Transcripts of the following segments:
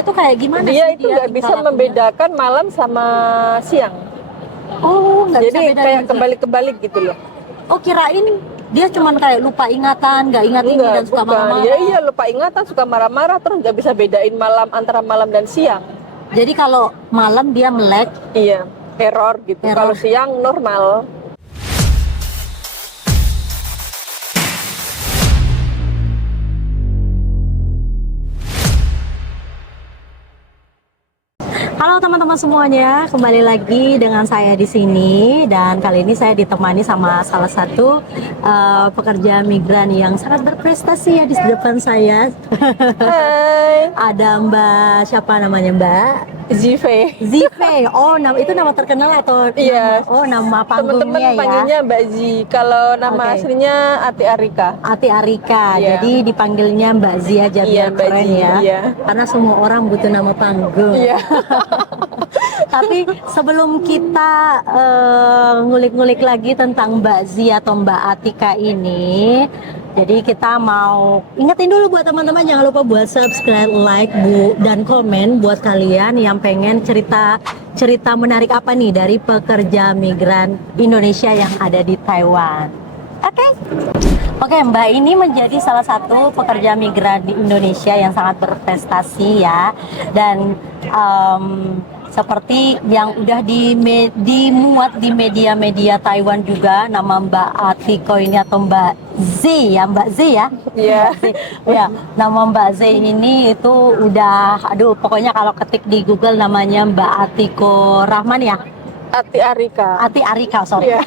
Itu kayak gimana Dia sih itu nggak bisa tingkah lakunya? membedakan malam sama siang. Oh, nggak bisa Jadi bedain. kayak kebalik-kebalik gitu loh. Oh, kirain dia cuman kayak lupa ingatan, nggak ingat ini dan Enggak, suka bukan. Ya marah-marah. iya, lupa ingatan, suka marah-marah, terus nggak bisa bedain malam antara malam dan siang. Jadi kalau malam dia melek, Iya, error gitu. Kalau error. siang normal. Halo teman-teman semuanya, kembali lagi dengan saya di sini dan kali ini saya ditemani sama salah satu pekerja migran yang sangat berprestasi ya di depan saya. Hai, Ada Mbak, siapa namanya Mbak? Zive. Zive. Oh, itu nama terkenal atau Iya, nama teman-teman panggungnya ya? panggilnya Mbak Zi. Kalau nama Oke. aslinya Ati Arika. Ati Arika, Iya. jadi dipanggilnya Mbak Zi aja Iya, biar Mbak keren Zi. ya. Iya. Karena semua orang butuh nama panggung. Iya. Tapi sebelum kita ngulik-ngulik lagi tentang Mbak Zi atau Mbak Atika ini, jadi kita mau ingetin dulu buat teman-teman jangan lupa buat subscribe, like, dan komen buat kalian yang pengen cerita menarik apa nih dari pekerja migran Indonesia yang ada di Taiwan. Oke. Oke, Mbak ini menjadi salah satu pekerja migran di Indonesia yang sangat berprestasi ya, dan seperti yang udah dimuat di media-media Taiwan juga, nama Mbak Atiko ini atau Mbak Z ya, Mbak Z ya. Iya. Mbak Z. Ya, nama Mbak Z ini itu udah, aduh, pokoknya kalau ketik di Google namanya Mbak Atiko Rahman ya. Ati Arika. Ati Arika, sorry. Iya.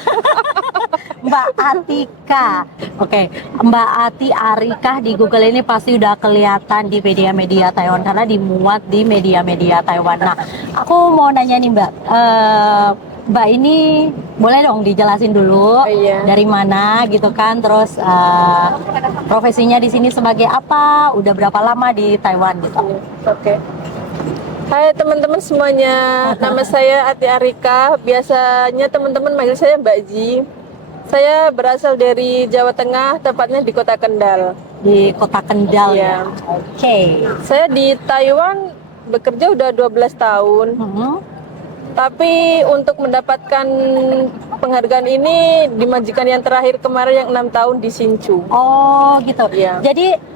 Mbak Atika. Oke, Mbak Ati Arika di Google ini pasti udah kelihatan di media-media Taiwan karena dimuat di media-media Taiwan. Nah, aku mau nanya nih Mbak, Mbak ini boleh dong dijelasin dulu Iya. dari mana gitu kan, terus profesinya di sini sebagai apa, udah berapa lama di Taiwan gitu. Oke. Hai teman-teman semuanya, nama saya Ati Arika. Biasanya teman-teman manggil saya Mbak Ji. Saya berasal dari Jawa Tengah, tepatnya di Kota Kendal. Di Kota Kendal ya. Iya. Oke. Saya di Taiwan bekerja udah 12 tahun. Tapi untuk mendapatkan penghargaan ini di majikan yang terakhir kemarin yang 6 tahun di Hsinchu. Oh gitu. Iya. Jadi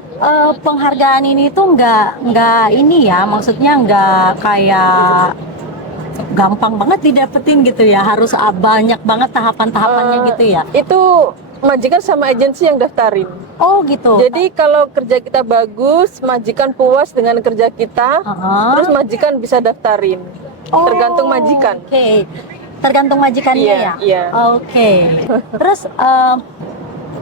penghargaan ini tuh nggak ini ya, maksudnya nggak kayak gampang banget didapetin gitu ya, harus banyak banget tahapan-tahapannya gitu ya. Itu majikan sama agensi yang daftarin. Oh gitu. Jadi kalau kerja kita bagus, majikan puas dengan kerja kita, terus majikan bisa daftarin. Tergantung majikan. Oke. Tergantung majikannya Iya, ya. iya. Oke. Terus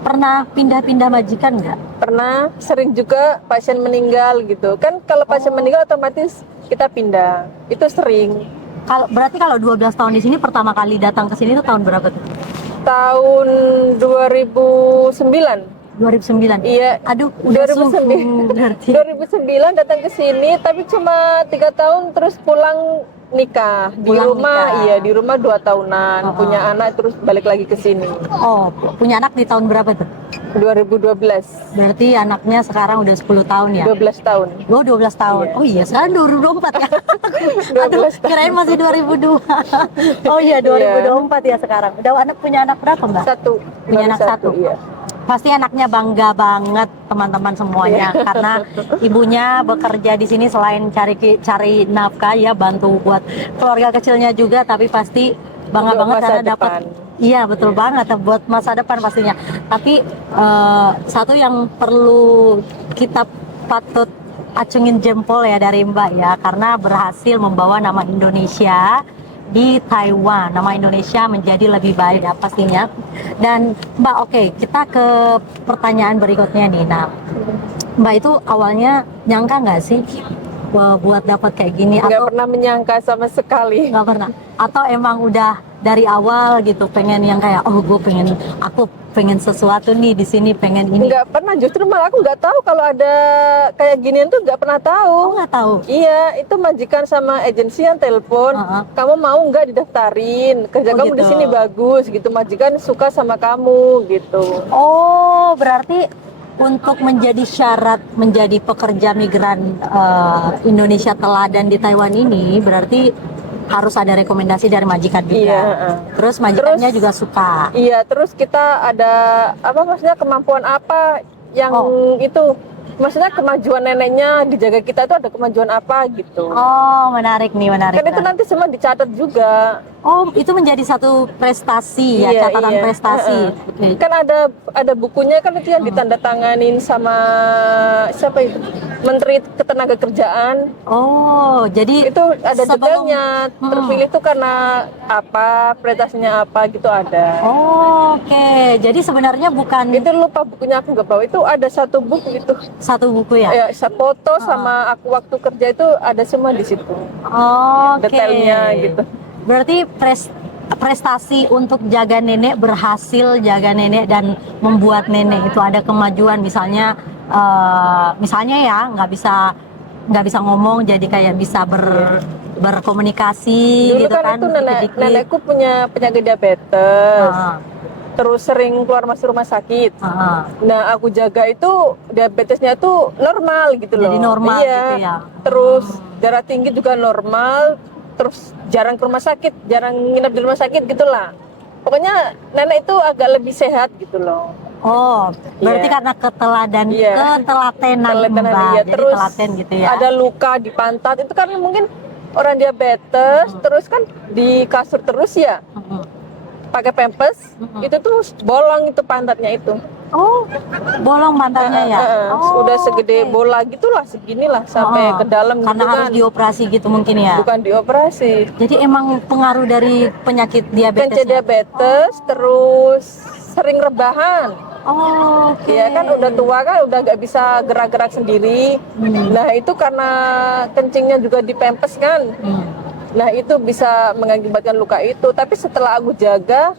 pernah pindah-pindah majikan nggak? Pernah, sering juga pasien meninggal gitu. Kan kalau pasien meninggal otomatis kita pindah. Itu sering. Berarti kalau 12 tahun di sini pertama kali datang ke sini itu tahun berapa tuh? Tahun 2009. 2009. Iya. Aduh, udah 2009. berarti. 2009 datang ke sini, tapi cuma 3 tahun terus pulang nikah di Pulang rumah. nikah. Iya, di rumah 2 tahunan, punya anak terus balik lagi ke sini. Oh, punya anak di tahun berapa tuh? 2012. Berarti anaknya sekarang udah 10 tahun ya? 12 tahun. Oh, 12 tahun. Iya. Oh iya, sekarang 2024 ya? 12 tahun. Kirain masih 2002. Oh iya, 2024 ya sekarang. Udah punya anak berapa, Mbak? Satu. Punya Baru anak satu. Iya. Pasti anaknya bangga banget teman-teman semuanya karena ibunya bekerja di sini selain cari nafkah ya, bantu buat keluarga kecilnya juga, tapi pasti bangga Untuk banget masa karena depan. dapat. Iya betul banget buat masa depan pastinya. Tapi satu yang perlu kita patut acungin jempol ya dari Mbak ya, karena berhasil membawa nama Indonesia di Taiwan, nama Indonesia menjadi lebih baik ya pastinya. Dan Mbak, oke, kita ke pertanyaan berikutnya nih. Nah, Mbak itu awalnya nyangka nggak sih buat dapat kayak gini? Nggak Atau pernah menyangka sama sekali. nggak pernah? Atau emang udah dari awal gitu pengen yang kayak aku pengen sesuatu nih di sini, pengen ini? Nggak pernah, justru malah aku nggak tahu kalau ada kayak ginian tuh nggak pernah tahu. Oh, nggak tahu. Iya, itu majikan sama agensi yang telepon. Kamu mau nggak didaftarin? Kerja Oh, kamu gitu. di sini bagus gitu. Majikan suka sama kamu gitu. Oh, berarti untuk menjadi syarat menjadi pekerja migran Indonesia teladan di Taiwan ini berarti harus ada rekomendasi dari majikan juga. Iya. Terus majikannya juga suka. Iya, terus kita ada apa maksudnya kemampuan apa yang itu maksudnya kemajuan neneknya dijaga kita itu ada kemajuan apa gitu. Oh, menarik nih, menarik. Kan itu nanti semua dicatat juga. Oh, itu menjadi satu prestasi ya, Iya, catatan iya. prestasi. Oke. Kan ada bukunya kan itu yang ditandatanganin sama siapa itu? Menteri Ketenagakerjaan. Oh, jadi Itu ada sebelum- detailnya. Terpilih itu karena apa, prestasinya apa gitu ada. Oh, oke. Jadi sebenarnya bukan Itu lupa bukunya aku nggak bawa. Itu ada satu buku itu. satu buku ya? Ya, foto sama aku waktu kerja itu ada semua di situ. Oke. Detailnya gitu. Berarti prestasi untuk jaga nenek berhasil jaga nenek dan membuat nenek itu ada kemajuan misalnya misalnya ya nggak bisa ngomong jadi kayak bisa berkomunikasi Dulu gitu kan kan itu dikit-dikit. nenekku punya penyakit diabetes. Ah, Terus sering keluar masuk rumah sakit. ah. Nah, aku jaga itu diabetesnya tuh normal gitu loh. Jadi normal iya. gitu ya. Terus darah tinggi juga normal. Terus jarang ke rumah sakit, jarang nginep di rumah sakit gitulah. Pokoknya nenek itu agak lebih sehat gitu loh. Oh, berarti Iya. karena ketelatenan Iya. Mbak, Iya. jadi Terus telaten gitu ya. ada luka di pantat itu kan mungkin orang diabetes, terus kan di kasur terus ya, Mm-mm. pakai pampers, itu tuh bolong itu pantatnya itu. Oh, bolong pantatnya ya. Oh, Udah segede oke. bola gitulah, seginilah sampai Oh, ke dalam karena gitu harus kan. dioperasi gitu mungkin ya. Bukan dioperasi. Jadi emang pengaruh dari penyakit diabetes. Kencing diabetes, terus sering rebahan. Oh, oke. Iya kan udah tua kan udah nggak bisa gerak-gerak sendiri. Nah itu karena kencingnya juga dipempes kan. Nah itu bisa mengakibatkan luka itu. Tapi setelah aku jaga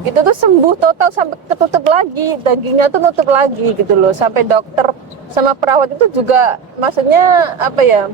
itu tuh sembuh total sampai ketutup lagi, dagingnya tuh nutup lagi gitu loh. Sampai dokter sama perawat itu juga maksudnya apa ya?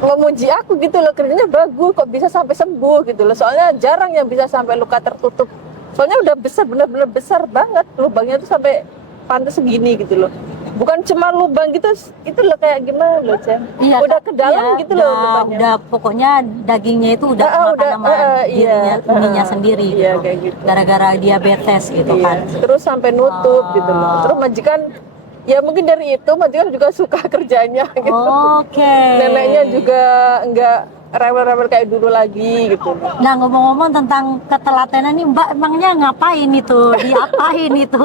Memuji aku gitu loh, kerjanya bagus kok bisa sampai sembuh gitu loh. Soalnya jarang yang bisa sampai luka tertutup. Soalnya udah besar, benar-benar besar banget lubangnya tuh sampai pantas segini gitu loh. Bukan cuma lubang gitu, itu loh kayak gimana loh, Cem. Iya, Udah ke dalam iya, gitu loh lubangnya. udah pokoknya dagingnya itu udah Ah, makan sama dirinya, ininya sendiri Iya, gitu. kayak gitu. Gara-gara diabetes gitu Iya, kan. terus sampai nutup gitu loh. Terus majikan, ya mungkin dari itu majikan juga suka kerjanya gitu. Oke. Neneknya juga enggak rewel-rewel kayak dulu lagi gitu. Nah, ngomong-ngomong tentang ketelatenan nih, Mbak emangnya ngapain itu? Diapain itu?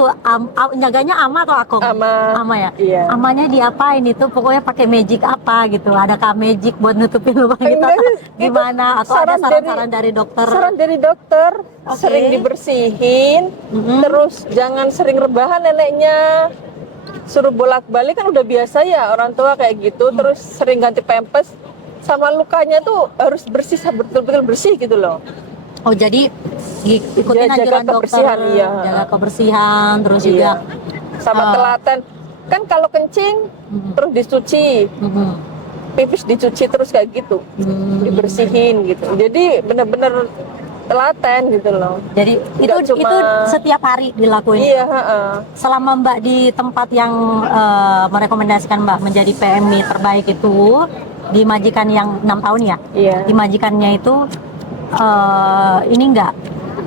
Nyaganya ama atau akong? Ama ya? Iya. Amanya diapain itu? Pokoknya pakai magic apa gitu? Adakah magic buat nutupin lubang gitu? Enggak, Atau itu gimana? Atau ada saran-saran dari dokter? Saran dari dokter, Oke. sering dibersihin, terus jangan sering rebahan neneknya. Suruh bolak-balik kan udah biasa ya orang tua kayak gitu, terus sering ganti pampers. Sama lukanya tuh harus bersih, betul-betul bersih gitu loh. Oh, jadi ikutin Ya, jaga anjuran dokter, kebersihan, iya. jaga kebersihan, terus juga Sama telaten. Kan kalau kencing terus dicuci, pipis dicuci terus kayak gitu, dibersihin gitu. Jadi bener-bener telaten gitu loh. jadi Nggak itu cuma- setiap hari dilakuin. Iya, heeh. Selama Mbak di tempat yang merekomendasikan Mbak menjadi PMI terbaik itu di majikan yang 6 tahun ya, Iya. di majikannya itu ini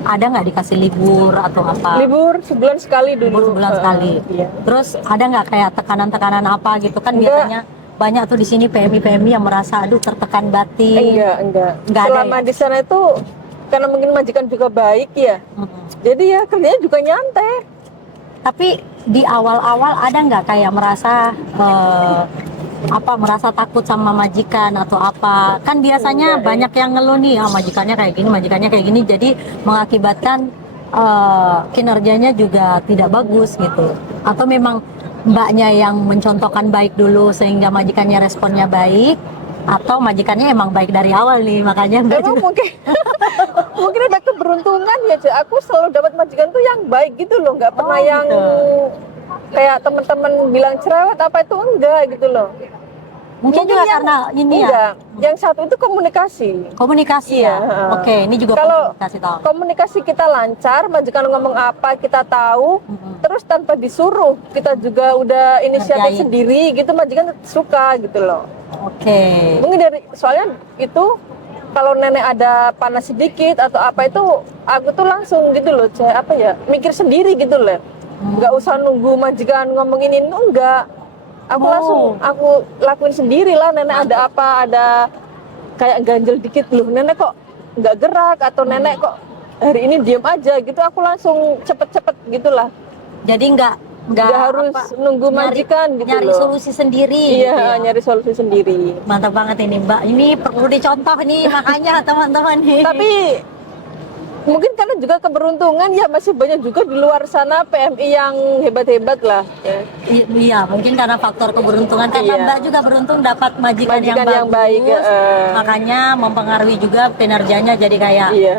ada nggak dikasih libur atau apa? Libur sebulan sekali dulu. Sebulan sekali. Iya. Terus ada nggak kayak tekanan-tekanan apa gitu kan? Enggak. Biasanya banyak tuh di sini PMI yang merasa aduh tertekan batin. Enggak. Nggak ada Selama ya? di sana itu karena mungkin majikan juga baik ya. Jadi ya kerjanya juga nyantai. Tapi di awal-awal ada nggak kayak merasa merasa takut sama majikan atau apa? Kan biasanya Enggak, banyak yang ngeluh nih, majikannya kayak gini, jadi mengakibatkan kinerjanya juga tidak bagus gitu. Atau memang mbaknya yang mencontohkan baik dulu sehingga majikannya responnya baik, atau majikannya emang baik dari awal nih makanya mbak Emang juga. mungkin mungkin ada keberuntungan ya, Cek. Aku selalu dapat majikan tuh yang baik gitu loh, nggak pernah yang gitu. kayak teman-teman bilang cerewet apa itu enggak gitu loh. Mungkin juga karena ini ya. enggak, yang satu itu komunikasi. Komunikasi ya. Iya. Oke, ini juga Kalau komunikasi toh. komunikasi kita lancar, majikan ngomong apa kita tahu, terus tanpa disuruh kita juga udah inisiatif Ngerjain. sendiri gitu, majikan suka gitu loh. Oke. Mungkin dari soalnya itu kalau nenek ada panas sedikit atau apa itu aku tuh langsung gitu loh, apa ya, mikir sendiri gitu loh. Nggak usah nunggu majikan ngomongin ini, enggak. Aku langsung aku lakuin sendiri lah. Nenek ada apa, ada kayak ganjel dikit loh, nenek kok nggak gerak atau nenek kok hari ini diem aja gitu, aku langsung cepet-cepet gitulah. Jadi nggak harus nunggu majikan gitu nyari loh. solusi sendiri. Iya, gitu ya. nyari solusi sendiri. Mantap banget ini Mbak. Ini perlu dicontoh nih makanya teman-teman nih. Tapi mungkin karena juga keberuntungan ya, masih banyak juga di luar sana PMI yang hebat-hebat lah. Iya, mungkin karena faktor keberuntungan karena Iya. Mbak juga beruntung dapat majikan Majikan yang baik, bagus, makanya mempengaruhi juga kinerjanya jadi kayak Iya.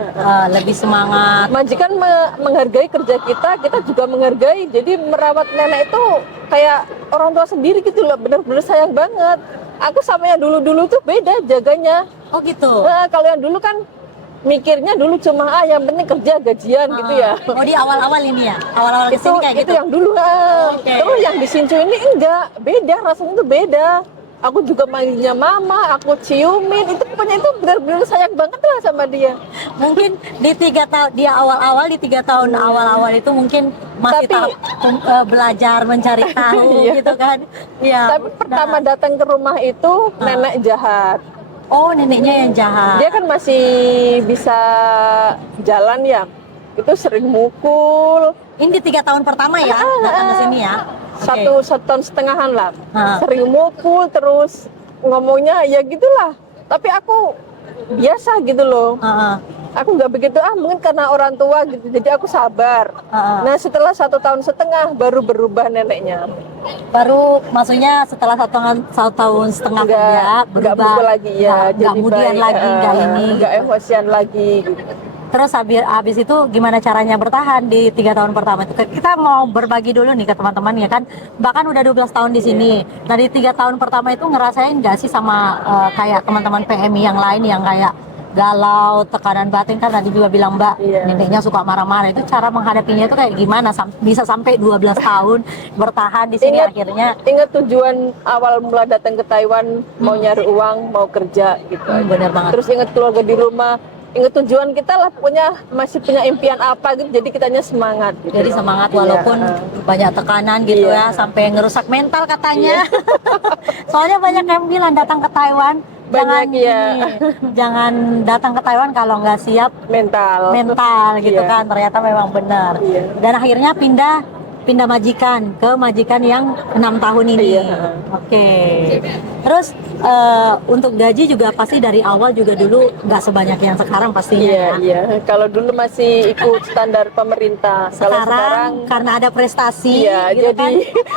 lebih semangat. Majikan menghargai kerja kita juga menghargai. Jadi merawat nenek itu kayak orang tua sendiri gitu loh, bener-bener sayang banget. Aku sama yang dulu-dulu tuh beda jaganya. Oh gitu. Nah, kalau yang dulu kan mikirnya dulu cuma yang penting kerja gajian gitu ya. Oh di awal-awal ini ya, awal-awal itu kesini kayak itu gitu. yang dulu. Oke. Terus yang di Sincu ini enggak, beda rasanya tuh beda. Aku juga manggilnya mama, aku ciumin, itu pokoknya itu benar-benar sayang banget lah sama dia. Mungkin di 3 tahun dia awal-awal di 3 tahun awal-awal itu mungkin masih Tapi- tahap belajar mencari tahu Iya. gitu kan. Iya. Tapi pertama datang ke rumah itu nenek jahat. Oh neneknya yang jahat. Dia kan masih bisa jalan ya, itu sering mukul. Ini di 3 tahun pertama ya datang ke sini ya. Oke. Satu tahun setengahan lah, Ah. sering mukul terus ngomongnya ya gitulah. Tapi aku biasa gitu loh. Heeh. Aku nggak begitu, mungkin karena orang tua gitu, jadi aku sabar. Heeh. Nah setelah 1 tahun setengah baru berubah neneknya. Baru maksudnya setelah 1 tahun setengah kerja Nggak mukul lagi ya, nggak kemudian baik, lagi nggak ini. nggak gitu. emosian lagi gitu. Terus habis itu gimana caranya bertahan di 3 tahun pertama itu? Kita mau berbagi dulu nih ke teman-teman ya kan. Bahkan udah 12 tahun di sini. Nah di 3 tahun pertama itu ngerasain nggak sih sama kayak teman-teman PMI yang lain yang kayak galau, tekanan batin kan tadi juga bilang Mbak, Iya. neneknya suka marah-marah. Itu cara menghadapinya itu kayak gimana? Bisa sampai 12 tahun bertahan di sini akhirnya. Ingat tujuan awal mula datang ke Taiwan, mau nyari uang, mau kerja gitu. Bener banget. Terus ingat keluarga di rumah, ingat tujuan kita lah, masih punya impian apa gitu, jadi kitanya semangat gitu. Jadi semangat walaupun Iya. banyak tekanan gitu Iya. ya, sampai ngerusak mental katanya. Soalnya banyak yang bilang datang ke Taiwan jangan Banyak, iya. jangan datang ke Taiwan kalau nggak siap mental. mental gitu Iya. kan. Ternyata memang benar. Iya. Dan akhirnya pindah majikan ke majikan yang 6 tahun ini. Iya. Oke. Terus untuk gaji juga pasti dari awal juga dulu nggak sebanyak yang sekarang pastinya Iya, ya. iya. Kalau dulu masih ikut standar pemerintah. Kalau Sekarang karena ada prestasi iya, gitu jadi kan.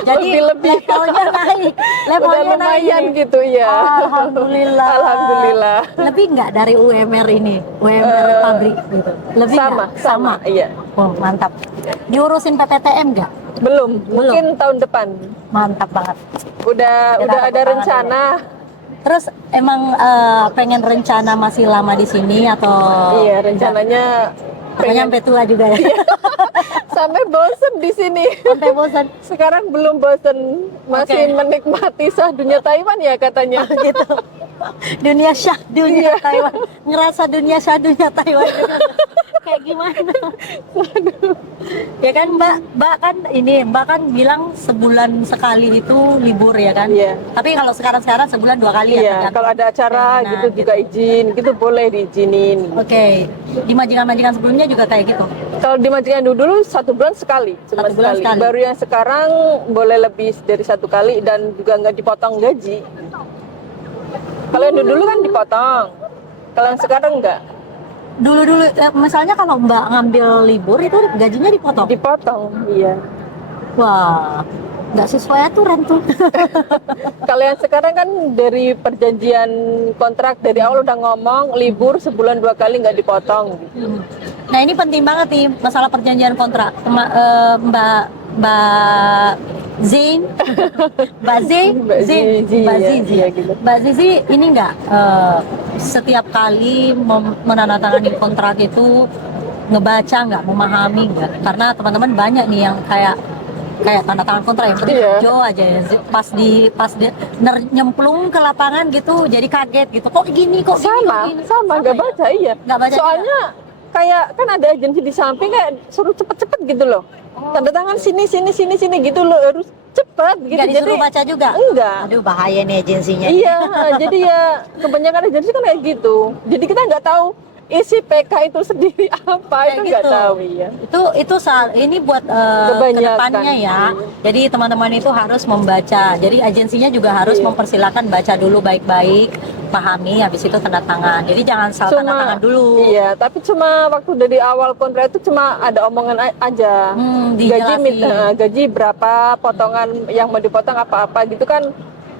Jadi lebih-lebih. levelnya naik. udah Levelnya lumayan naik. gitu ya. Alhamdulillah. Alhamdulillah. Lebih nggak dari UMR ini? UMR pabrik gitu. Lebih Sama, nggak? sama. Iya. Oh, mantap. Diurusin PPTM nggak? Belum, mungkin tahun depan. Mantap banget. Udah Kita ada tepuk tangan rencana. Terus emang pengen rencana masih lama di sini atau Iya, rencananya pengen sampai tua juga ya? sampai bosen di sini. Sampai bosan Sekarang belum bosen, masih menikmati sah dunia Taiwan ya katanya. gitu. Dunia syah, dunia Iya. Taiwan. Ngerasa dunia syah, dunia Taiwan. Kayak gimana? Ya kan Mbak kan bilang sebulan sekali itu libur ya kan? Iya. Tapi kalau sekarang sebulan 2 kali ya Iya, tergantung kalau ada acara keinginan, gitu juga izin, gitu boleh diizinin. Oke, di majikan-majikan sebelumnya juga kayak gitu. Kalau di majikan dulu 1 bulan sekali, cuma 1 bulan sekali. Baru yang sekarang boleh lebih dari 1 kali dan juga nggak dipotong gaji. Kalau yang dulu kan dipotong, kalau yang sekarang nggak Dulu misalnya kalau Mbak ngambil libur itu gajinya dipotong. dipotong. Iya. Wah, nggak sesuai aturan tuh. Kalau yang sekarang kan dari perjanjian kontrak dari awal udah ngomong libur sebulan 2 kali nggak dipotong. Nah ini penting banget nih masalah perjanjian kontrak. Mbak Zain, Mbak Zain, Mbak Zizi, Mbak ya, Zizi. iya gitu. Mbak Zizi ini nggak setiap kali menandatangani kontrak itu ngebaca nggak, memahami nggak? Karena teman-teman banyak nih yang kayak tanda tangan kontrak yang penting Iya. hijau aja ya. Pas di nyemplung ke lapangan gitu jadi kaget gitu. Kok gini, kok gini, kok gini. Sama nggak ya? baca, iya. Nggak baca Soalnya kayak kan ada agensi di samping kayak suruh cepet-cepet gitu loh. Tanda tangan sini gitu loh, harus cepet gitu. Nggak disuruh baca juga? Enggak. Aduh, bahaya nih agensinya. Iya, jadi ya kebanyakan agensi kan kayak gitu. Jadi kita nggak tahu isi PK itu sendiri apa, Kayak itu nggak gitu. tahu, iya. Itu ini buat Kebanyakan. kedepannya ya. Jadi teman-teman itu harus membaca. Jadi agensinya juga harus Iya. mempersilahkan baca dulu baik-baik, pahami, habis itu tanda tangan. Jadi jangan salah tanda tangan dulu. Iya, tapi cuma waktu dari awal kontrak itu cuma ada omongan aja. Dijelasin. Gaji berapa, potongan yang mau dipotong apa-apa gitu kan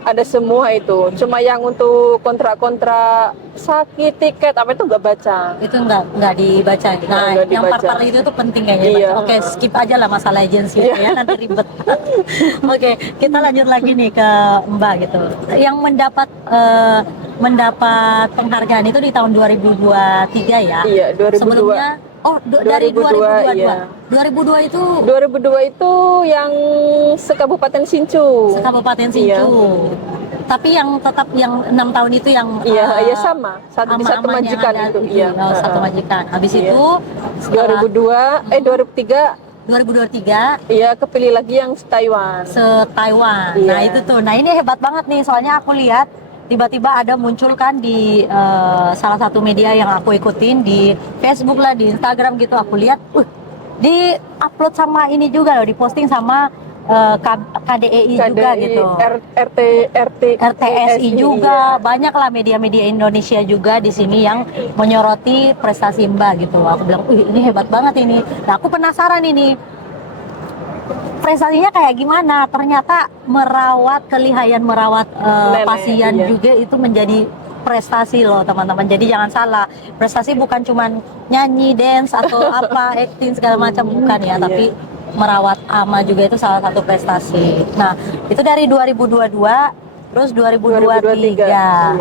ada semua itu. Cuma yang untuk kontrak-kontrak sakit, tiket apa itu nggak baca. Itu nggak dibaca. Nah, Nggak yang dibaca. part itu tuh penting kayaknya. Iya. Baca. Oke, skip aja lah masalah agensi itu ya, nanti ribet. Oke, kita lanjut lagi nih ke Mbak gitu. Yang mendapat penghargaan itu di tahun 2023 ya. Iya, 2002. Sebelumnya dari 2022. Iya. 2002 itu 2002 itu yang sekabupaten Sincu. Kabupaten Iya. Sincu. Tapi yang tetap yang 6 tahun itu yang Iya, iya sama. Di satu ama-amanya majikan ada itu. Iya. satu majikan. Habis Iya. itu setelah 2003 2023 iya kepilih lagi yang Taiwan. se-Taiwan. Iya. Nah, itu tuh. Nah, ini hebat banget nih, soalnya aku lihat tiba-tiba ada muncul kan di salah satu media yang aku ikutin, di Facebook lah, di Instagram gitu, aku lihat di upload sama ini juga loh, diposting sama KDEI juga gitu. RTSI juga, banyak lah media-media Indonesia juga di sini yang menyoroti prestasi Mbak gitu. Aku bilang, ini hebat banget ini. Nah, aku penasaran ini prestasinya kayak gimana. Ternyata kelihayan merawat Nenek, pasien iya. juga itu menjadi prestasi loh teman-teman. Jadi jangan salah, prestasi bukan cuman nyanyi, dance atau apa, acting segala macam, bukan ya, Iya. tapi merawat ama juga itu salah satu prestasi. Nah, itu dari 2022 terus 2023. Iya.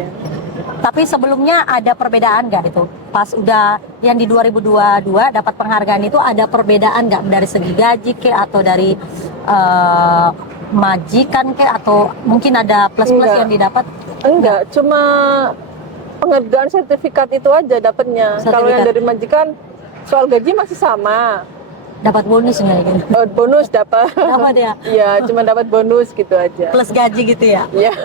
Tapi sebelumnya ada perbedaan nggak itu? Pas udah yang di 2022 dapat penghargaan itu ada perbedaan nggak dari segi gaji ke atau dari majikan ke, atau mungkin ada plus-plus Enggak. yang didapat? Enggak, cuma penghargaan sertifikat itu aja dapatnya. Kalau yang Sertifikat. dari majikan soal gaji masih sama. Dapat bonus nggak gitu? Bonus dapat. Dapat ya? Iya, cuma dapat bonus gitu aja. Plus gaji gitu ya? Iya.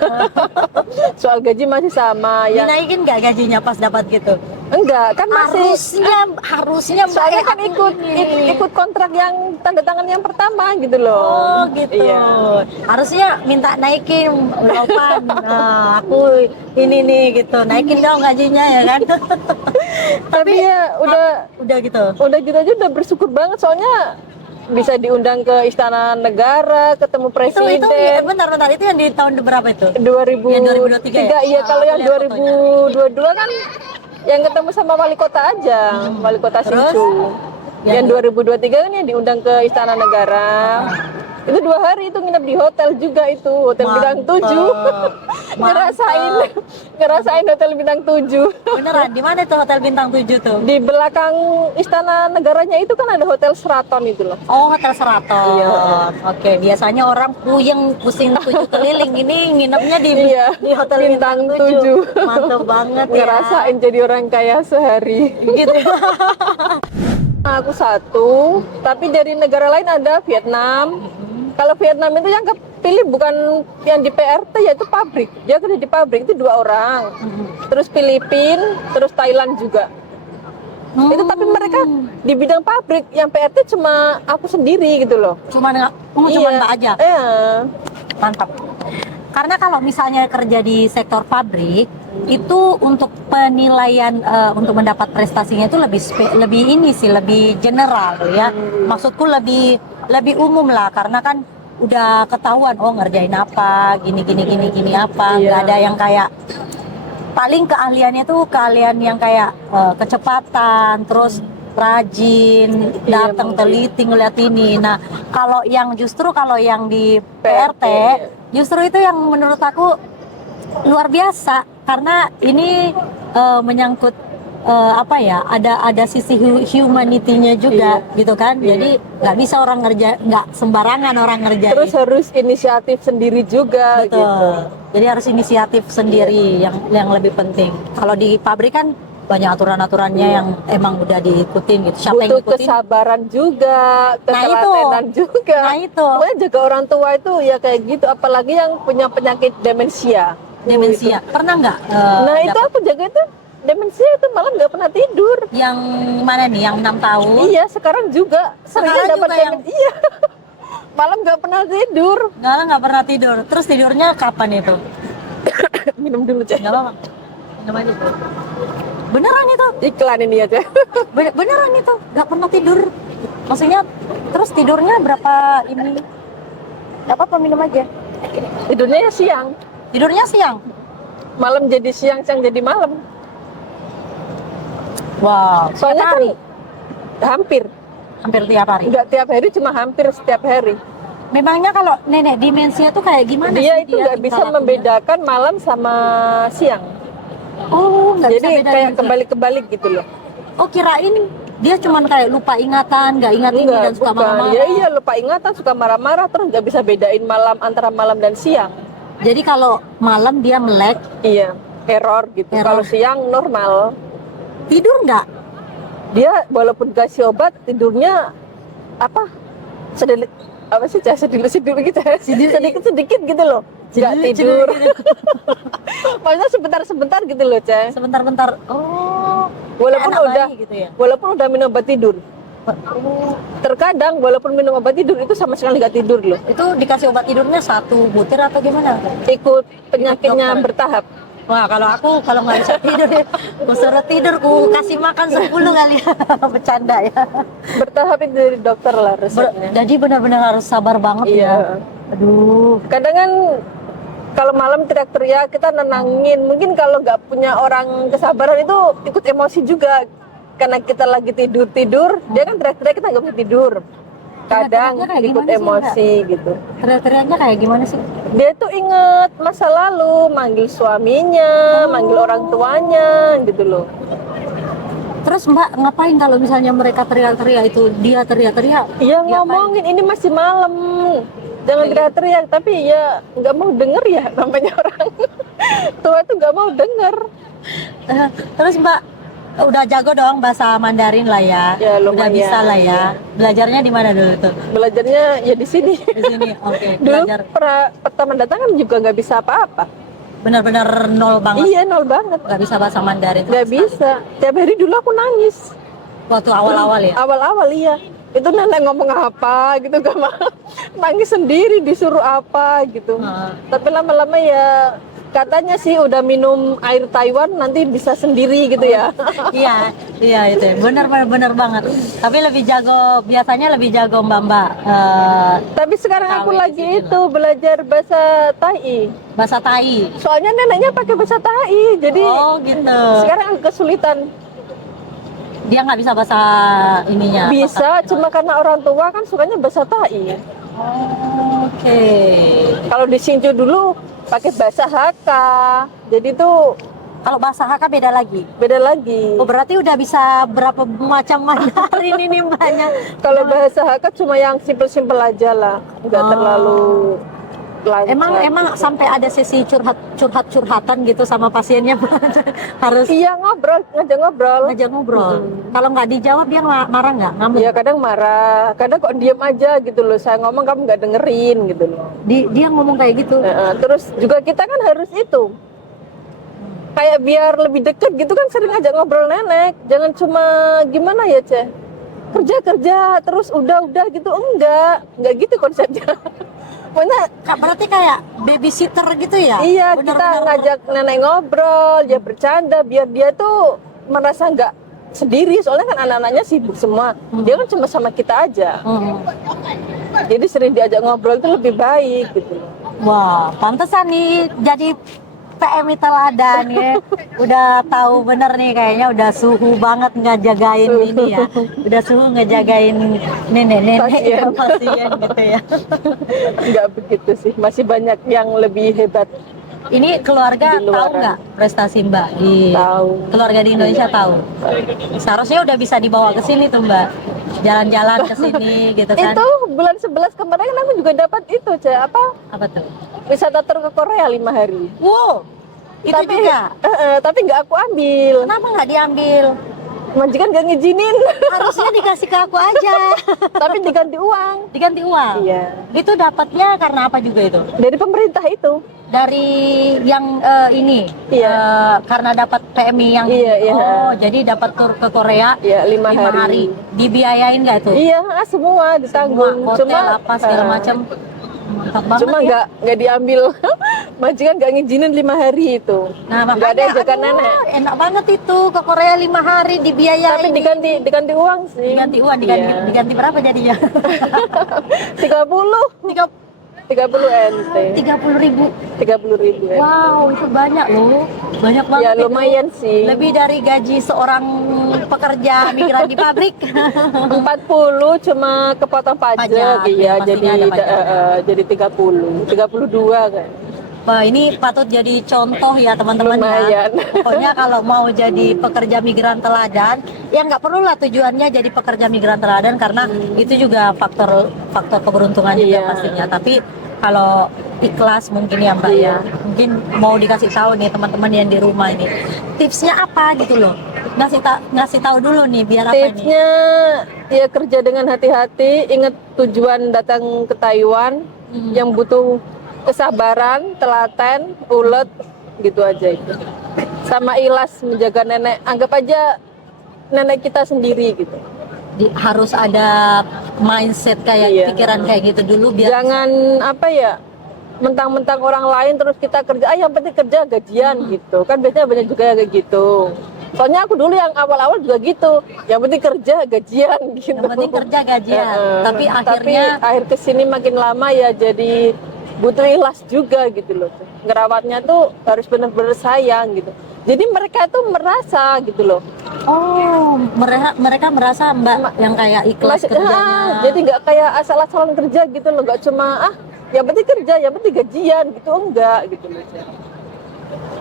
Soal gaji masih sama. Yang Dinaikin nggak gajinya pas dapat gitu? enggak, kan masih Harusnya Mbak, soalnya kan ikut kontrak yang tanda tangan yang pertama gitu loh. Oh gitu. Iya. Harusnya minta naikin Lopan. Nah, aku ini nih gitu, naikin dong gajinya ya kan. Tapi ya Udah gitu. udah gitu aja udah bersyukur banget soalnya bisa diundang ke Istana Negara, ketemu presiden. Bentar itu yang di tahun berapa itu? 2000 Yang 2023 ya? Iya, kalau Aku yang lihat 2022 kan yang ketemu sama wali kota aja, wali kota Terus? Sincu. Yang 2023 kan yang diundang ke Istana Negara. Itu 2 hari itu nginep di hotel juga itu, hotel bintang 7. ngerasain hotel bintang 7. Beneran, di mana tuh hotel bintang 7 tuh? Di belakang Istana Negaranya itu kan ada hotel Sheraton itu loh. Oh, Hotel Sheraton. Iya. Oke, biasanya orang pusing 7 keliling, ini nginepnya di Iya, di Hotel bintang Bintang 7. 7. Mantap banget ya. Ngerasain jadi orang kaya sehari. Gitu. Aku satu, tapi dari negara lain ada Vietnam. Kalau Vietnam itu yang kepilih bukan yang di PRT, yaitu pabrik. Dia kerja di pabrik itu 2 orang. Terus Filipina, terus Thailand juga. Itu tapi mereka di bidang pabrik, yang PRT cuma aku sendiri gitu loh. Cuma Mbak aja. Iya. Mantap. Karena kalau misalnya kerja di sektor pabrik, itu untuk penilaian untuk mendapat prestasinya itu lebih ini sih, lebih general ya. Maksudku lebih umum lah, karena kan udah ketahuan ngerjain apa, gini apa. Iya. Nggak ada yang kayak, paling keahliannya tuh keahlian yang kayak kecepatan, terus rajin, Iya, datang mungkin. teliti ngeliat ini. Nah, kalau yang di PRT, justru itu yang menurut aku luar biasa karena ini menyangkut apa ya, ada sisi humanity-nya juga gitu kan. Iya. Jadi nggak bisa orang nggak sembarangan orang ngerjain. Terus harus inisiatif sendiri juga Betul. gitu. Jadi harus inisiatif sendiri yang lebih penting. Kalau di pabrik kan banyak aturan-aturannya yang emang udah diikutin gitu. Siapa yang Butuh ngikutin? kesabaran juga, ketelatenan juga. Nah itu. Pokoknya jaga orang tua itu ya kayak gitu, apalagi yang punya penyakit demensia. Demensia. Pernah nggak? Nah itu dapet aku jaga itu demensia itu malam nggak pernah tidur. yang mana nih? Yang 6 tahun? Iya sekarang juga sering Sekarang dapat juga yang- demensia. Iya. Malam nggak pernah tidur. Nggak pernah tidur. Terus tidurnya kapan itu? Minum dulu Cek. Nggak apa-apa. Minum aja. Beneran itu? Iklan ini aja. Beneran itu? Nggak pernah tidur? Maksudnya terus tidurnya berapa ini? Nggak apa-apa, minum aja. Tidurnya ya siang. Tidurnya siang? Malam jadi siang, siang jadi malam. Wow. Soalnya Tiap hari? kan Hampir tiap hari. nggak tiap hari, cuma hampir setiap hari. Memangnya kalau nenek demensia tuh kayak gimana Dia sih? itu nggak bisa tingkah lakunya? membedakan malam sama siang. Oh, nggak bisa Jadi bedain kayak juga. kebalik-kebalik gitu loh. Oh, kirain dia cuman kayak lupa ingatan, nggak ingat ini dan suka bukan. marah-marah. Ya iya lupa ingatan, suka marah-marah, terus nggak bisa bedain malam antara malam dan siang. Jadi kalau malam dia melek, Iya, error gitu. Error. Kalau siang normal. tidur nggak? Dia walaupun kasih obat tidurnya apa? Sedikit apa sih Cah? Sedikit gitu ya. Sedikit gitu loh. Nggak tidur. Maksudnya sebentar-sebentar gitu loh, Cah. Sebentar-bentar. Oh, Walaupun kayak anak udah bayi gitu ya. walaupun udah minum obat tidur. Terkadang walaupun minum obat tidur itu sama sekali nggak tidur loh. Itu dikasih obat tidurnya 1 butir atau gimana? Ikut penyakitnya dokter. bertahap. Wah, kalau nggak bisa tidur ya, ku suruh tidur, ku kasih makan 10 kali. Bercanda ya. Bertahap itu dari dokter lah resepnya. Jadi benar-benar harus sabar banget Iya. ya. Aduh. Kadang kan kalau malam teriak-teriak kita nenangin. Mungkin kalau nggak punya orang kesabaran itu ikut emosi juga. Karena kita lagi tidur-tidur, dia kan teriak-teriak kita nggak bisa tidur. Kadang Teriak-teriaknya kayak ikut gimana sih, emosi gitu. Teriak-teriaknya kayak gimana sih? Dia tuh inget masa lalu, manggil suaminya, manggil orang tuanya gitu loh. Terus Mbak ngapain kalau misalnya mereka teriak-teriak itu, dia teriak-teriak? Iya Diapain? ngomongin ini masih malam, jangan teriak-teriak. Tapi ya nggak mau denger ya namanya orang tua tuh nggak mau denger. Terus Mbak udah jago dong bahasa Mandarin lah ya? Ya, Udah lumayan. bisa lah ya. Belajarnya di mana dulu tuh? Belajarnya ya di sini. Di sini. Oke, Dulu belajar pertama datang kan juga nggak bisa apa-apa. benar-benar nol banget. Iya nol banget, Nggak bisa bahasa Mandarin. nggak bisa. Tiap hari dulu aku nangis. Waktu awal-awal ya. Awal-awal iya. Itu nenek ngomong apa gitu gak mau. Nangis sendiri disuruh apa gitu. Heeh. Tapi lama-lama ya katanya sih udah minum air Taiwan nanti bisa sendiri gitu ya. Iya itu ya. Benar banget. Tapi lebih jago, biasanya lebih jago Mbak Tapi sekarang aku Tahu di lagi sini itu belajar bahasa Tai. bahasa Tai. Soalnya neneknya pakai bahasa Tai, jadi Oh gitu. sekarang agak kesulitan. Dia nggak bisa bahasa ininya. Bisa, bahasa- cuma karena orang tua kan sukanya bahasa Tai. Oh, oke. Kalau di Sinju dulu pakai bahasa Hakka, jadi tuh Kalau bahasa Hakka beda lagi. beda lagi. Oh berarti udah bisa berapa macam Mandarin ini banyak. Kalau bahasa Hakka cuma yang simpel-simpel aja lah, nggak Oh. terlalu lancar. Emang sampai ada sesi curhatan gitu sama pasiennya. Harus Iya ngajak ngobrol. ngajak ngobrol. Kalau nggak dijawab dia marah nggak? Ngamuk? Iya kadang marah, kadang kok diem aja gitu loh. Saya ngomong kamu nggak dengerin gitu loh. Dia ngomong kayak gitu. Terus juga kita kan harus itu, kayak biar lebih deket gitu kan sering ajak ngobrol nenek. Jangan cuma gimana ya Ceh, kerja terus udah gitu, enggak gitu konsepnya. Pokoknya Berarti kayak babysitter gitu ya? iya Bener-bener kita ngajak nenek ngobrol, dia bercanda biar dia tuh merasa nggak sendiri. Soalnya kan anak-anaknya sibuk semua, dia kan cuma sama kita aja. Hmm. Jadi sering diajak ngobrol itu lebih baik gitu. Wah, pantesan nih jadi PMI teladan ya. Udah tahu bener nih kayaknya udah suhu banget ngejagain ini ya. Udah suhu ngejagain nenek-nenek Pasien. ya, pasien gitu ya. Nggak begitu sih, masih banyak yang lebih hebat. Ini keluarga Di tahu luaran. nggak prestasi Mbak di Tahu. keluarga di Indonesia tahu. Seharusnya udah bisa dibawa ke sini tuh Mbak. Jalan-jalan ke sini gitu kan. Itu bulan 11 kemarin kan aku juga dapat itu, apa Apa tuh? wisata tur ke Korea 5 hari. Wow. Itu Tapi juga. tapi nggak aku ambil. Kenapa nggak diambil? Majikan nggak ngizinin. Harusnya dikasih ke aku aja. Tapi diganti uang. Diganti uang. Iya. Itu dapatnya karena apa juga itu? Dari pemerintah itu. Dari yang ini. Iya. Karena dapat PMI yang Iya, iya. Oh, jadi dapat tur ke Korea Ya, 5 5 hari. hari. Dibiayain nggak itu? Iya, semua Semua ditanggung. hotel apa segala eh, macam. Mantap banget Cuma ya. nggak diambil. Majikan nggak ngizinin 5 hari itu. Nah, Nggak ada makanya ajakan aduh, nenek. enak banget itu ke Korea 5 hari dibiayain. Tapi diganti uang sih. diganti uang, diganti, Iya. diganti berapa jadinya? 30 NT. 30.000. 30.000 NT. Wow, itu banyak loh. Banyak banget. Ya itu. lumayan sih. Lebih dari gaji seorang pekerja migran di pabrik. 40 cuma kepotong pajak, Pajak, ya, iya, pastinya ada pajak. jadi 32 kan. Wah, ini patut jadi contoh ya teman-teman ya. Lumayan. Pokoknya kalau mau jadi pekerja migran teladan, ya nggak perlu lah tujuannya jadi pekerja migran teladan karena itu juga faktor keberuntungan juga Iya. pastinya. Tapi kalau ikhlas mungkin ya Mbak ya, mungkin mau dikasih tahu nih teman-teman yang di rumah ini, tipsnya apa gitu loh? Ngasih tahu dulu nih biar apa nih? Tipsnya ya kerja dengan hati-hati, ingat tujuan datang ke Taiwan yang butuh kesabaran, telaten, ulet, gitu aja itu. Sama ikhlas menjaga nenek, anggap aja nenek kita sendiri gitu. Harus ada mindset kayak Iya. pikiran kayak gitu dulu biar Jangan apa ya, mentang-mentang orang lain terus kita kerja, yang penting kerja gajian gitu. Kan biasanya banyak juga yang kayak gitu. Soalnya aku dulu yang awal-awal juga gitu, yang penting kerja gajian gitu. yang penting kerja gajian. Tapi akhirnya akhir kesini makin lama ya jadi butuh ikhlas juga gitu loh. Ngerawatnya tuh harus benar-benar sayang gitu. Jadi mereka tuh merasa gitu loh. oh mereka merasa Mbak yang kayak ikhlas kerjanya. Jadi nggak kayak asal-asalan kerja gitu loh, nggak cuma yang penting kerja, yang penting gajian gitu, enggak gitu loh.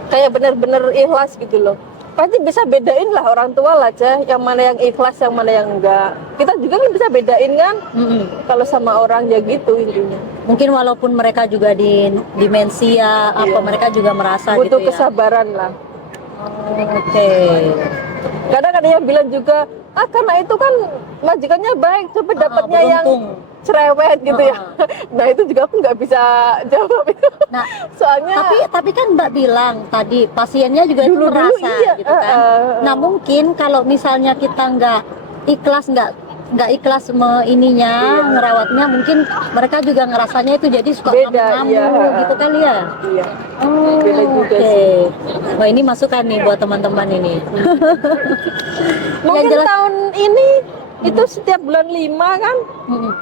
Kayak benar-benar ikhlas gitu loh. Pasti bisa bedain lah orang tua lah, Cah, yang mana yang ikhlas, yang mana yang enggak. Kita juga kan bisa bedain kan, kalau sama orang ya gitu intinya. Mungkin walaupun mereka juga di demensia apa mereka juga merasa Butuh gitu ya. kesabaran lah. Oke. Kadang ada yang bilang juga, karena itu kan majikannya baik, coba dapatnya yang beruntung. cerewet gitu ya. Nah itu juga aku nggak bisa jawab itu. Nah, Soalnya tapi kan Mbak bilang tadi pasiennya juga itu Dulu-dulu merasa iya, gitu kan. Nah mungkin kalau misalnya kita nggak ikhlas ininya ngerawatnya, mungkin mereka juga ngerasanya itu jadi suka Beda, ngamuk iya. gitu kali ya. iya, Oh, beda juga oke. sih. Wah ini masukan nih buat teman-teman ini. Mungkin jelas- tahun ini itu setiap bulan 5 kan, Mm-mm.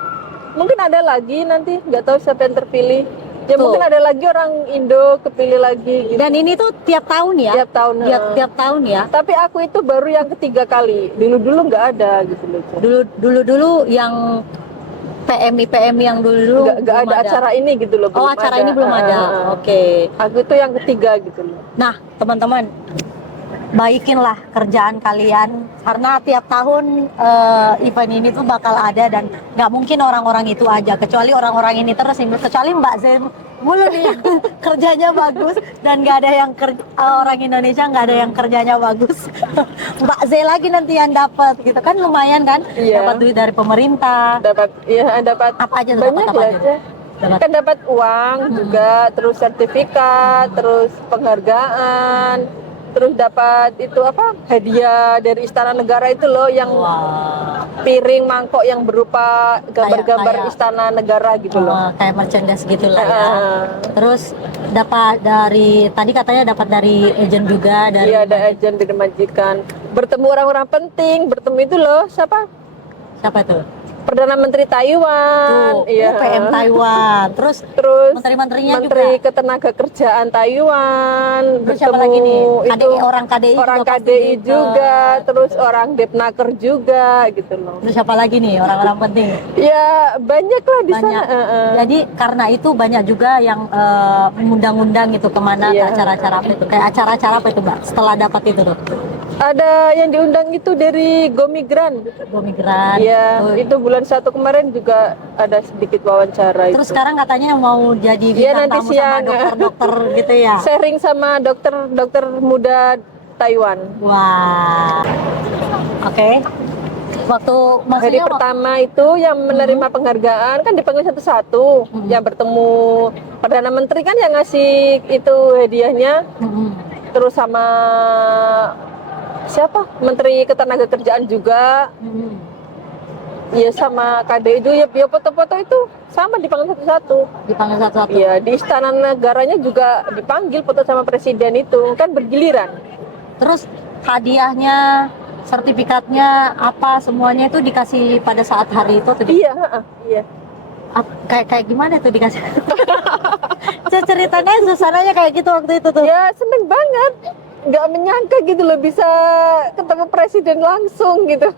mungkin ada lagi nanti, nggak tahu siapa yang terpilih. Ya Tuh. mungkin ada lagi orang Indo kepilih lagi gitu. Dan ini tuh tiap tahun ya? Tiap tahun, Tiap tahun ya? Tapi aku itu baru yang ketiga kali. Dulu nggak ada gitu loh. Cah. Dulu yang PMI yang dulu Nggak ada acara ini gitu loh. Oh, belum acara ada. ini belum ada. Oke. Aku itu yang ketiga gitu loh. Nah, teman-teman, baikinlah kerjaan kalian karena tiap tahun event ini tuh bakal ada dan nggak mungkin orang-orang itu aja, kecuali orang-orang ini terus, kecuali Mbak Zen mulu nih kerjanya bagus dan nggak ada yang orang Indonesia nggak ada yang kerjanya bagus. Mbak Z lagi nanti yang dapat gitu kan, lumayan kan, Iya. dapat duit dari pemerintah. Dapat Apa aja tuh, banyak dapat apa lah aja? aja. Dapat. Kan dapat uang juga, terus sertifikat, terus penghargaan, terus dapat itu apa, hadiah dari Istana Negara itu loh, yang Wah. piring mangkok yang berupa gambar-gambar Kayak- Istana Negara gitu loh. Kayak merchandise gitu lah ya. Ah. Terus dapat dari tadi katanya dapat dari agent juga dari Iya, ada agent dari majikan. Bertemu orang-orang penting, bertemu itu loh siapa? siapa tuh? Perdana Menteri Taiwan, iya. PM Taiwan. Terus menteri-menterinya Menteri juga. Ketenagakerjaan Taiwan. Terus siapa lagi nih? Itu Orang KDI orang juga pasti KDI gitu. juga, terus orang Depnaker juga gitu loh. Terus siapa lagi nih orang-orang penting? Ya banyak lah di Banyak. sana. Jadi karena itu banyak juga yang mengundang-undang gitu kemana ke Iya. acara-acara apa itu. Kayak acara-acara apa itu Mbak? Setelah dapat itu tuh. Ada yang diundang itu dari Gomigran. Migran. Iya, Tuh. itu bulan 1 kemarin juga ada sedikit wawancara Terus itu. sekarang katanya mau jadi Iya, bintang nanti tamu sama siang. dokter-dokter gitu ya. Sharing sama dokter muda Taiwan. Wah. Oke. Waktu Hari maksudnya pertama itu yang menerima penghargaan kan dipanggil satu-satu. Yang bertemu Perdana Menteri kan yang ngasih itu hadiahnya. Terus sama siapa? Menteri Ketenagakerjaan juga. Iya sama KD itu ya foto-foto itu sama dipanggil satu-satu. dipanggil satu-satu. Iya di Istana Negaranya juga dipanggil foto sama presiden itu kan bergiliran. Terus hadiahnya, sertifikatnya apa semuanya itu dikasih pada saat hari itu atau Iya, iya. kayak gimana tuh dikasih? Ceritanya suasananya kayak gitu waktu itu tuh. Ya seneng banget. Nggak menyangka gitu loh bisa ketemu presiden langsung gitu.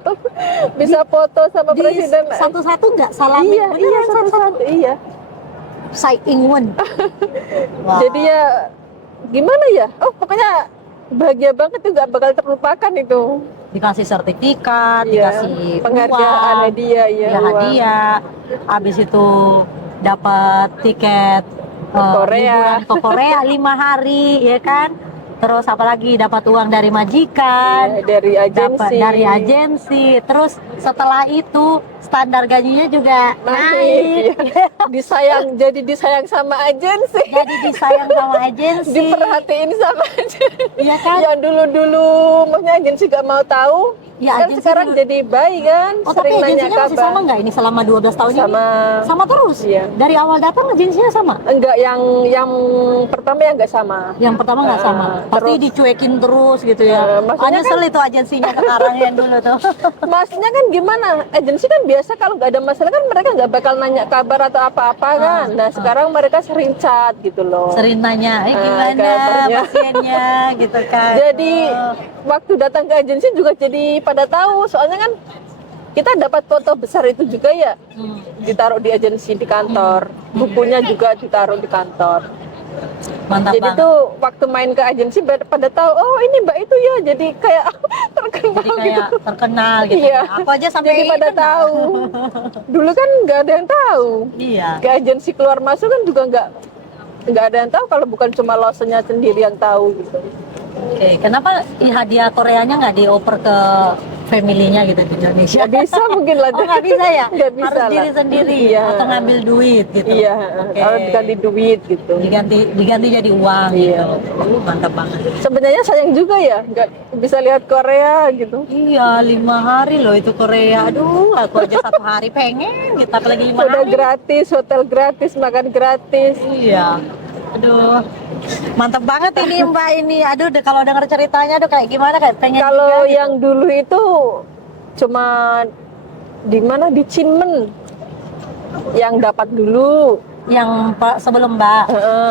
Bisa foto sama Di presiden. satu-satu nggak salamin? Iya, Beneran iya satu-satu. Iya. Tsai Ing-wen. Wah. Jadi ya gimana ya? Oh pokoknya bahagia banget tuh nggak bakal terlupakan itu. Dikasih sertifikat, Iya, dikasih penghargaan, uang, hadiah, iya, uang. hadiah. Habis itu dapat tiket Korea. liburan ke Korea 5 hari, ya kan? Terus apalagi dapat uang dari majikan, Iya, dari dapat agensi. dari agensi. Terus setelah itu standar gajinya juga Naik, naik. iya. Jadi disayang sama agensi. Jadi disayang sama agensi. Diperhatiin sama agensi. Iya kan? Yang dulu-dulu maksudnya agensi gak mau tahu. Ya, Kan agensi sekarang dulu. jadi baik kan. Oh, tapi Sering nanya agensinya masih kabar. sama nggak ini selama 12 tahun ini? Sama. Sama terus? Iya. Dari awal datang agensinya sama? Enggak yang pertama ya enggak sama. Yang pertama nggak sama? Pasti terus- dicuekin terus gitu ya? maksudnya Nyesel itu agensinya sekarang yang dulu tuh. Maksudnya kan gimana? Agensi kan biasa kalau nggak ada masalah kan mereka nggak bakal nanya kabar atau apa-apa kan. Nah sekarang mereka sering chat gitu loh. Sering nanya, gimana kabarnya. pasiennya gitu kan. Jadi waktu datang ke agensi juga jadi pada tahu. Soalnya kan kita dapat foto besar itu juga ya. Ditaruh di agensi di kantor. Bukunya juga ditaruh di kantor. Mantap Jadi banget. tuh waktu main ke agensi pada tahu, oh ini mbak itu ya. Jadi kayak terkenal Jadi gitu. kayak terkenal gitu. Iya. Aku aja sampai Jadi pada kenal. tahu. Dulu kan nggak ada yang tahu. Iya. Ke agensi keluar masuk kan juga nggak ada yang tahu kalau bukan cuma Lawsonnya sendiri yang tahu gitu. Oke, kenapa hadiah Koreanya nggak dioper ke family-nya gitu di Indonesia? Nggak bisa mungkin lah. Oh, nggak bisa ya? Nggak bisa Harus lah. diri sendiri Iya. atau ngambil duit gitu. Iya, Oke. kalau diganti duit gitu. diganti jadi uang Iya. gitu. Mantap banget. Sebenarnya sayang juga ya, nggak bisa lihat Korea gitu. Iya, 5 hari loh itu Korea. Aduh, aku aja 1 hari pengen gitu, apalagi 5 Udah hari. gratis, hotel gratis, makan gratis. Iya. Aduh, mantap banget ini Mbak ini. Aduh, kalau dengar ceritanya, aduh kayak gimana kayak pengen Kalau juga gitu. yang dulu itu cuma di mana di Cinmen yang dapat dulu. yang sebelum Mbak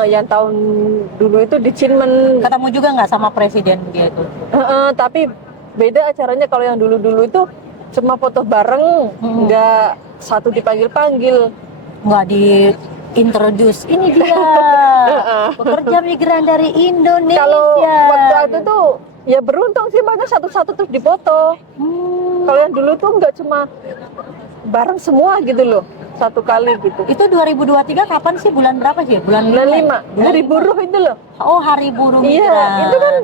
Yang tahun dulu itu di Cinmen. ketemu juga nggak sama presiden dia itu? Tapi beda acaranya kalau yang dulu-dulu itu cuma foto bareng, nggak satu dipanggil-panggil. Nggak di introduce, ini dia pekerja migran dari Indonesia. Kalau waktu itu tuh ya beruntung sih, makanya satu-satu terus dipoto. Kalau yang dulu tuh nggak cuma bareng semua gitu loh, satu kali gitu. Itu 2023 kapan sih? Bulan berapa sih? Bulan Bulan 5, Bulan hari lima. buruh itu loh. Oh, hari buruh Iya, migran. itu kan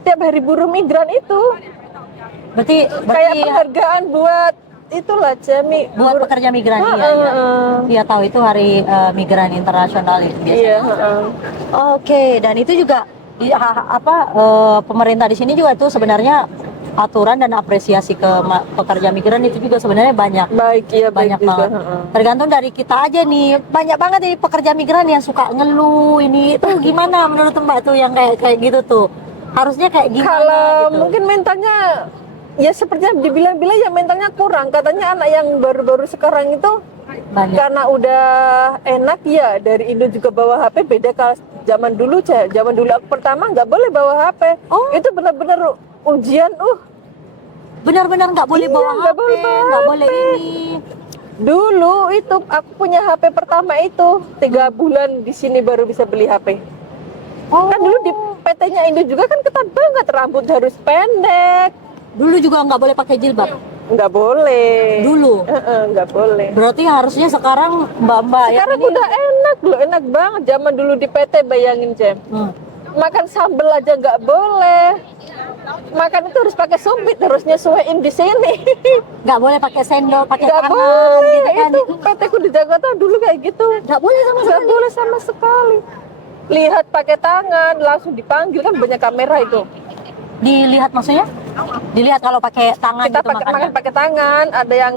tiap hari buruh migran itu Berarti kayak penghargaan buat itulah Cemi. buat pekerja migran. Iya, iya. Iya tahu itu hari migran internasional itu biasanya. Iya, Oke, dan itu juga pemerintah di sini juga tuh sebenarnya aturan dan apresiasi ke pekerja migran itu juga sebenarnya banyak. baik ya, Banyak baik banget. juga. Tergantung dari kita aja nih. Banyak banget nih pekerja migran yang suka ngeluh ini itu gimana menurut Mbak tuh yang kayak gitu tuh? Harusnya kayak gimana Kalau gitu? mungkin mentalnya ya sepertinya dibilang-bilang ya mentalnya kurang. Katanya anak yang baru-baru sekarang itu Banyak. karena udah enak ya, dari Indo juga bawa HP, beda kalau zaman dulu zaman dulu aku pertama nggak boleh bawa HP. Oh. Itu benar-benar ujian. Benar-benar nggak boleh Iya, bawa nggak HP, boleh bawa nggak boleh HP. ini. Dulu itu aku punya HP pertama itu 3 bulan di sini baru bisa beli HP. Oh. Kan dulu di PT-nya Indo juga kan ketat banget, rambut harus pendek, Dulu juga nggak boleh pakai jilbab. nggak boleh. Dulu. Nggak boleh. Berarti harusnya sekarang mbak-mbak yang Sekarang ini. udah enak loh, enak banget. Zaman dulu di PT bayangin Cem, makan sambel aja nggak boleh. Makan itu harus pakai sumpit, harus nyesuaiin di sini. Nggak boleh pakai sendok, pakai Nggak tangan, boleh. gitu kan. Itu PT ku di Jakarta dulu kayak gitu. Nggak boleh sama Nggak sekali. boleh sama sekali. Lihat pakai tangan, langsung dipanggil, kan banyak kamera itu. Dilihat maksudnya? Dilihat kalau pakai tangan Kita gitu makan makannya. pakai tangan, ada yang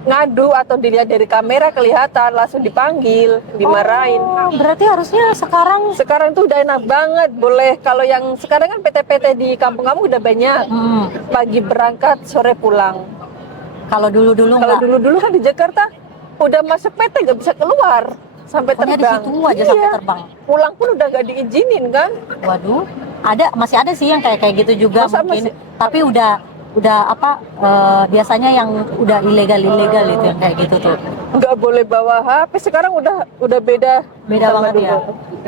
ngadu atau dilihat dari kamera kelihatan, langsung dipanggil, dimarahin. Oh, berarti harusnya sekarang. Sekarang tuh udah enak banget, boleh. Kalau yang sekarang kan PT-PT di kampung kamu udah banyak. Pagi berangkat, sore pulang. Kalau dulu-dulu Kalau nggak. dulu-dulu kan di Jakarta udah masuk PT nggak bisa keluar sampai Pokoknya di terbang. situ aja sampai terbang. Pulang pun udah nggak diizinin kan? Waduh, masih ada sih yang kayak gitu juga Masa mungkin. masih- Tapi udah apa? Biasanya yang udah ilegal itu yang kayak gitu tuh. Nggak boleh bawa HP. Sekarang udah beda. Beda sama banget ya.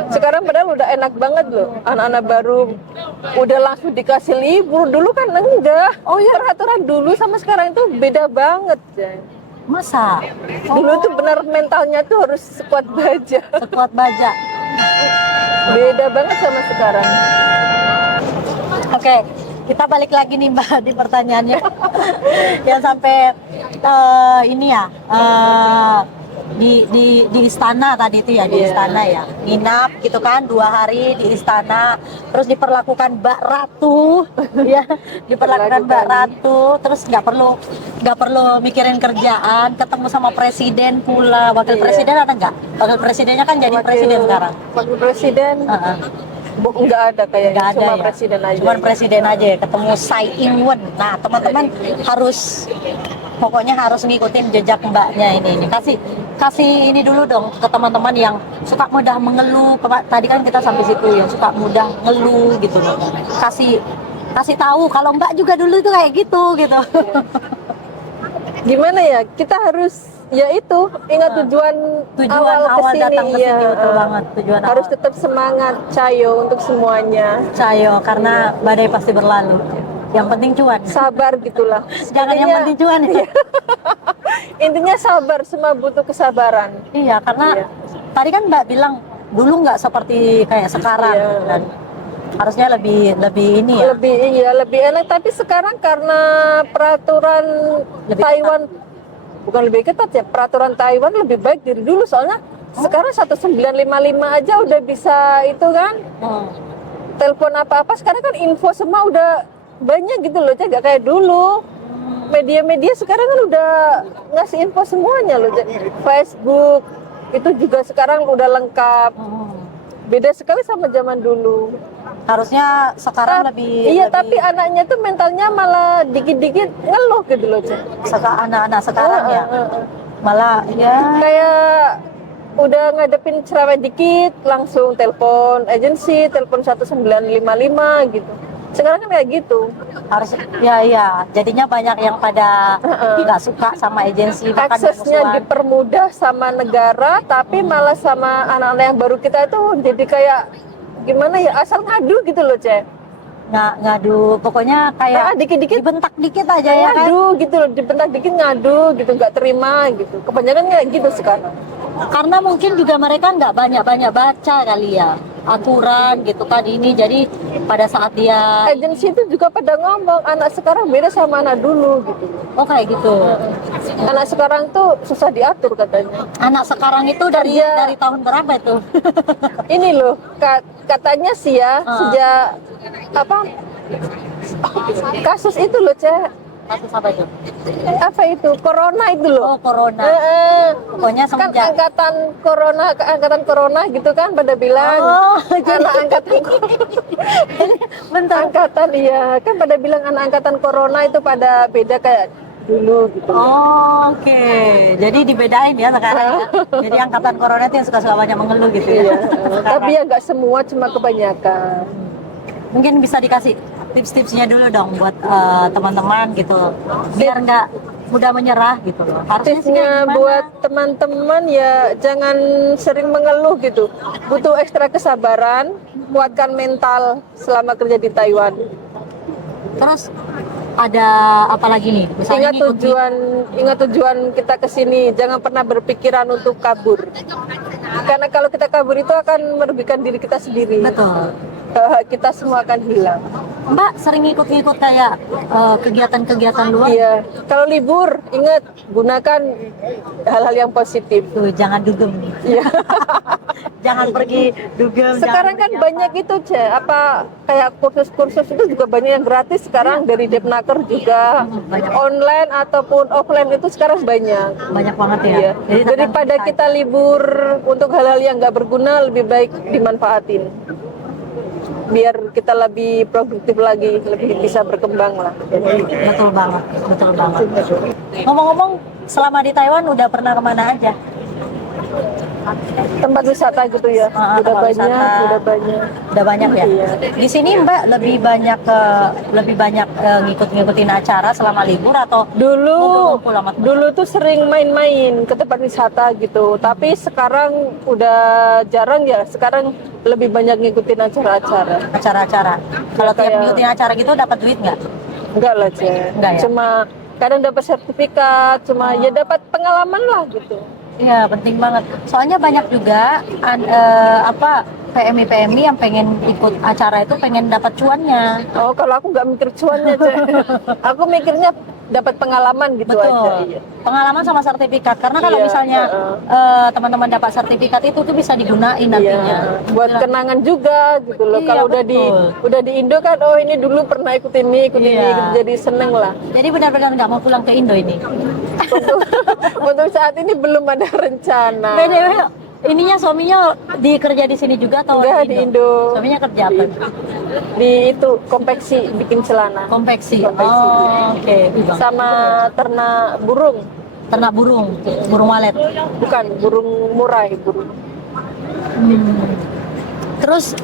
Sekarang padahal udah enak banget loh. Anak-anak baru udah langsung dikasih libur. Dulu kan enggak. Oh iya. Peraturan dulu sama sekarang itu beda banget. Jan. Masa? Dulu tuh benar mentalnya tuh harus sekuat baja. Sekuat baja. Beda banget sama sekarang. Oke, kita balik lagi nih Mbak di pertanyaannya. Yang sampai ini ya di istana tadi itu ya, di Iya. istana ya, nginap gitu kan 2 hari di istana, terus diperlakukan Mbak Ratu, ya, diperlakukan Mbak Ratu, terus nggak perlu mikirin kerjaan, ketemu sama presiden pula, wakil Iya. presiden ada nggak? Wakil presidennya kan jadi presiden sekarang. Wakil presiden Heeh. nggak ada kayaknya. Nggak ada Cuma ya. presiden aja. Cuman presiden aja ya, ketemu Tsai Ing-wen. Nah, teman-teman pokoknya harus ngikutin jejak mbaknya ini. Kasih ini dulu dong ke teman-teman yang suka mudah mengeluh. Tadi kan kita sampai situ ya, suka mudah ngeluh gitu loh. Kasih tahu kalau mbak juga dulu itu kayak gitu. Gimana ya? Kita harus ya itu ingat tujuan awal awal kesini, datang ke ya. sini, betul banget. Tujuan Harus awal. tetap semangat, Cayo, untuk semuanya. Cayo, karena badai pasti berlalu. Yang penting cuan. Sabar gitulah. Jangan yang penting cuan ya. Intinya sabar, semua butuh kesabaran. Iya, karena Iya. tadi kan Mbak bilang dulu nggak seperti kayak sekarang, Iya. dan harusnya lebih ini ya. Lebih enak. Tapi sekarang karena peraturan Lebih Taiwan bukan lebih ketat ya, peraturan Taiwan lebih baik dari dulu. Soalnya sekarang 1955 aja udah bisa itu kan, telepon apa-apa. Sekarang kan info semua udah banyak gitu loh, nggak kayak dulu. Media-media sekarang kan udah ngasih info semuanya loh. Facebook itu juga sekarang udah lengkap. Beda sekali sama zaman dulu. Harusnya sekarang lebih. Iya, tapi anaknya tuh mentalnya malah dikit-dikit ngeluh gitu loh, Cek. Anak-anak sekarang ya, malah ya. Kayak udah ngadepin cerewet dikit, langsung telepon agensi, telepon 1955 gitu. Sekarang kan kayak gitu. Harus ya, jadinya banyak yang pada nggak suka sama agensi, bahkan Aksesnya bermusuhan. dipermudah sama negara, tapi malah sama anak-anak yang baru kita itu jadi kayak gimana ya, asal ngadu gitu loh, Cek. Ngadu, pokoknya kayak Dikit-dikit dibentak dikit aja ya kan. ngadu gitu loh, dibentak dikit ngadu gitu, nggak terima gitu. Kebanyakan kayak gitu sekarang. Karena mungkin juga mereka nggak banyak baca kali ya aturan gitu kan ini, jadi pada saat dia Agensi itu juga pada ngomong anak sekarang beda sama anak dulu gitu. kayak gitu. Anak sekarang tuh susah diatur katanya. Anak sekarang itu dari tahun berapa itu? Ini loh katanya sih ya, sejak apa kasus itu loh, Cek. Kasus apa itu? Apa itu? Corona itu loh. Oh, corona. Pokoknya Kan semenjak angkatan corona gitu kan pada bilang Oh, jadi anak angkatan bentar. angkatan iya kan pada bilang anak angkatan corona itu pada beda kayak dulu gitu. Oh, oke. Jadi dibedain ya sekarang ya. Jadi angkatan corona itu yang suka-suka banyak mengeluh gitu ya. Iya. Sekarang. Tapi ya nggak semua, cuma kebanyakan. Mungkin bisa dikasih tips-tipsnya dulu dong buat teman-teman gitu. Biar nggak mudah menyerah gitu loh. Harusnya sih kayak Tipsnya gimana? buat teman-teman ya jangan sering mengeluh gitu. Butuh ekstra kesabaran, kuatkan mental selama kerja di Taiwan. Terus ada apa lagi nih? Misalnya Ingat tujuan kita ke sini, jangan pernah berpikiran untuk kabur. Karena kalau kita kabur itu akan merugikan diri kita sendiri. Betul. Kita semua akan hilang. Mbak sering ikut-ikut kayak kegiatan-kegiatan luar? Iya, kalau libur ingat gunakan hal-hal yang positif. Tuh, jangan dugem. Iya. Jangan pergi dugem. Sekarang jangan kan pergi banyak itu, apa kayak kursus-kursus itu juga banyak yang gratis sekarang dari Depnaker juga. Banyak. Online ataupun offline itu sekarang banyak. banyak banget ya. Iya. Jadi Daripada kita libur untuk hal-hal yang nggak berguna, lebih baik dimanfaatin. Biar kita lebih produktif lagi, lebih bisa berkembang lah. betul banget, betul banget. Ngomong-ngomong, selama di Taiwan udah pernah kemana aja? Tempat wisata gitu ya, udah tempat banyak, wisata. udah banyak. Udah banyak ya. Iya. Di sini Mbak lebih banyak ngikut-ngikutin acara selama libur atau Dulu, ngumpul-ngumpul sama teman? dulu tuh sering main-main ke tempat wisata gitu. Tapi sekarang udah jarang ya. Sekarang lebih banyak ngikutin acara-acara. Acara-acara. Kalau tiap kayak- ngikutin acara gitu dapat duit nggak? Enggak lah, Ce. Enggak ya? Cuma kadang dapat sertifikat, cuma ya dapat pengalaman lah gitu. Iya, penting banget. Soalnya banyak juga PMI yang pengen ikut acara itu pengen dapat cuannya. Oh, kalau aku nggak mikir cuannya, Ce. Aku mikirnya dapat pengalaman gitu Betul. aja. Iya. Pengalaman sama sertifikat. Karena kalau Iya, misalnya teman-teman dapat sertifikat itu tuh bisa digunain nantinya. Iya, buat kenangan juga gitu loh. Iya, Kalau betul. udah di Indo kan, oh ini dulu pernah ikut ini, Iya. jadi seneng lah. Jadi benar-benar nggak mau pulang ke Indo ini. Untuk saat ini belum ada rencana. BTW, ininya suaminya kerja di sini juga atau Enggak, di Indo. Suaminya kerja apa? Di itu konveksi, bikin celana. Konveksi. Konveksi. Oh, oke. Ih, Bang. Sama ternak burung. Ternak burung, burung walet. Bukan, burung murai, burung. Terus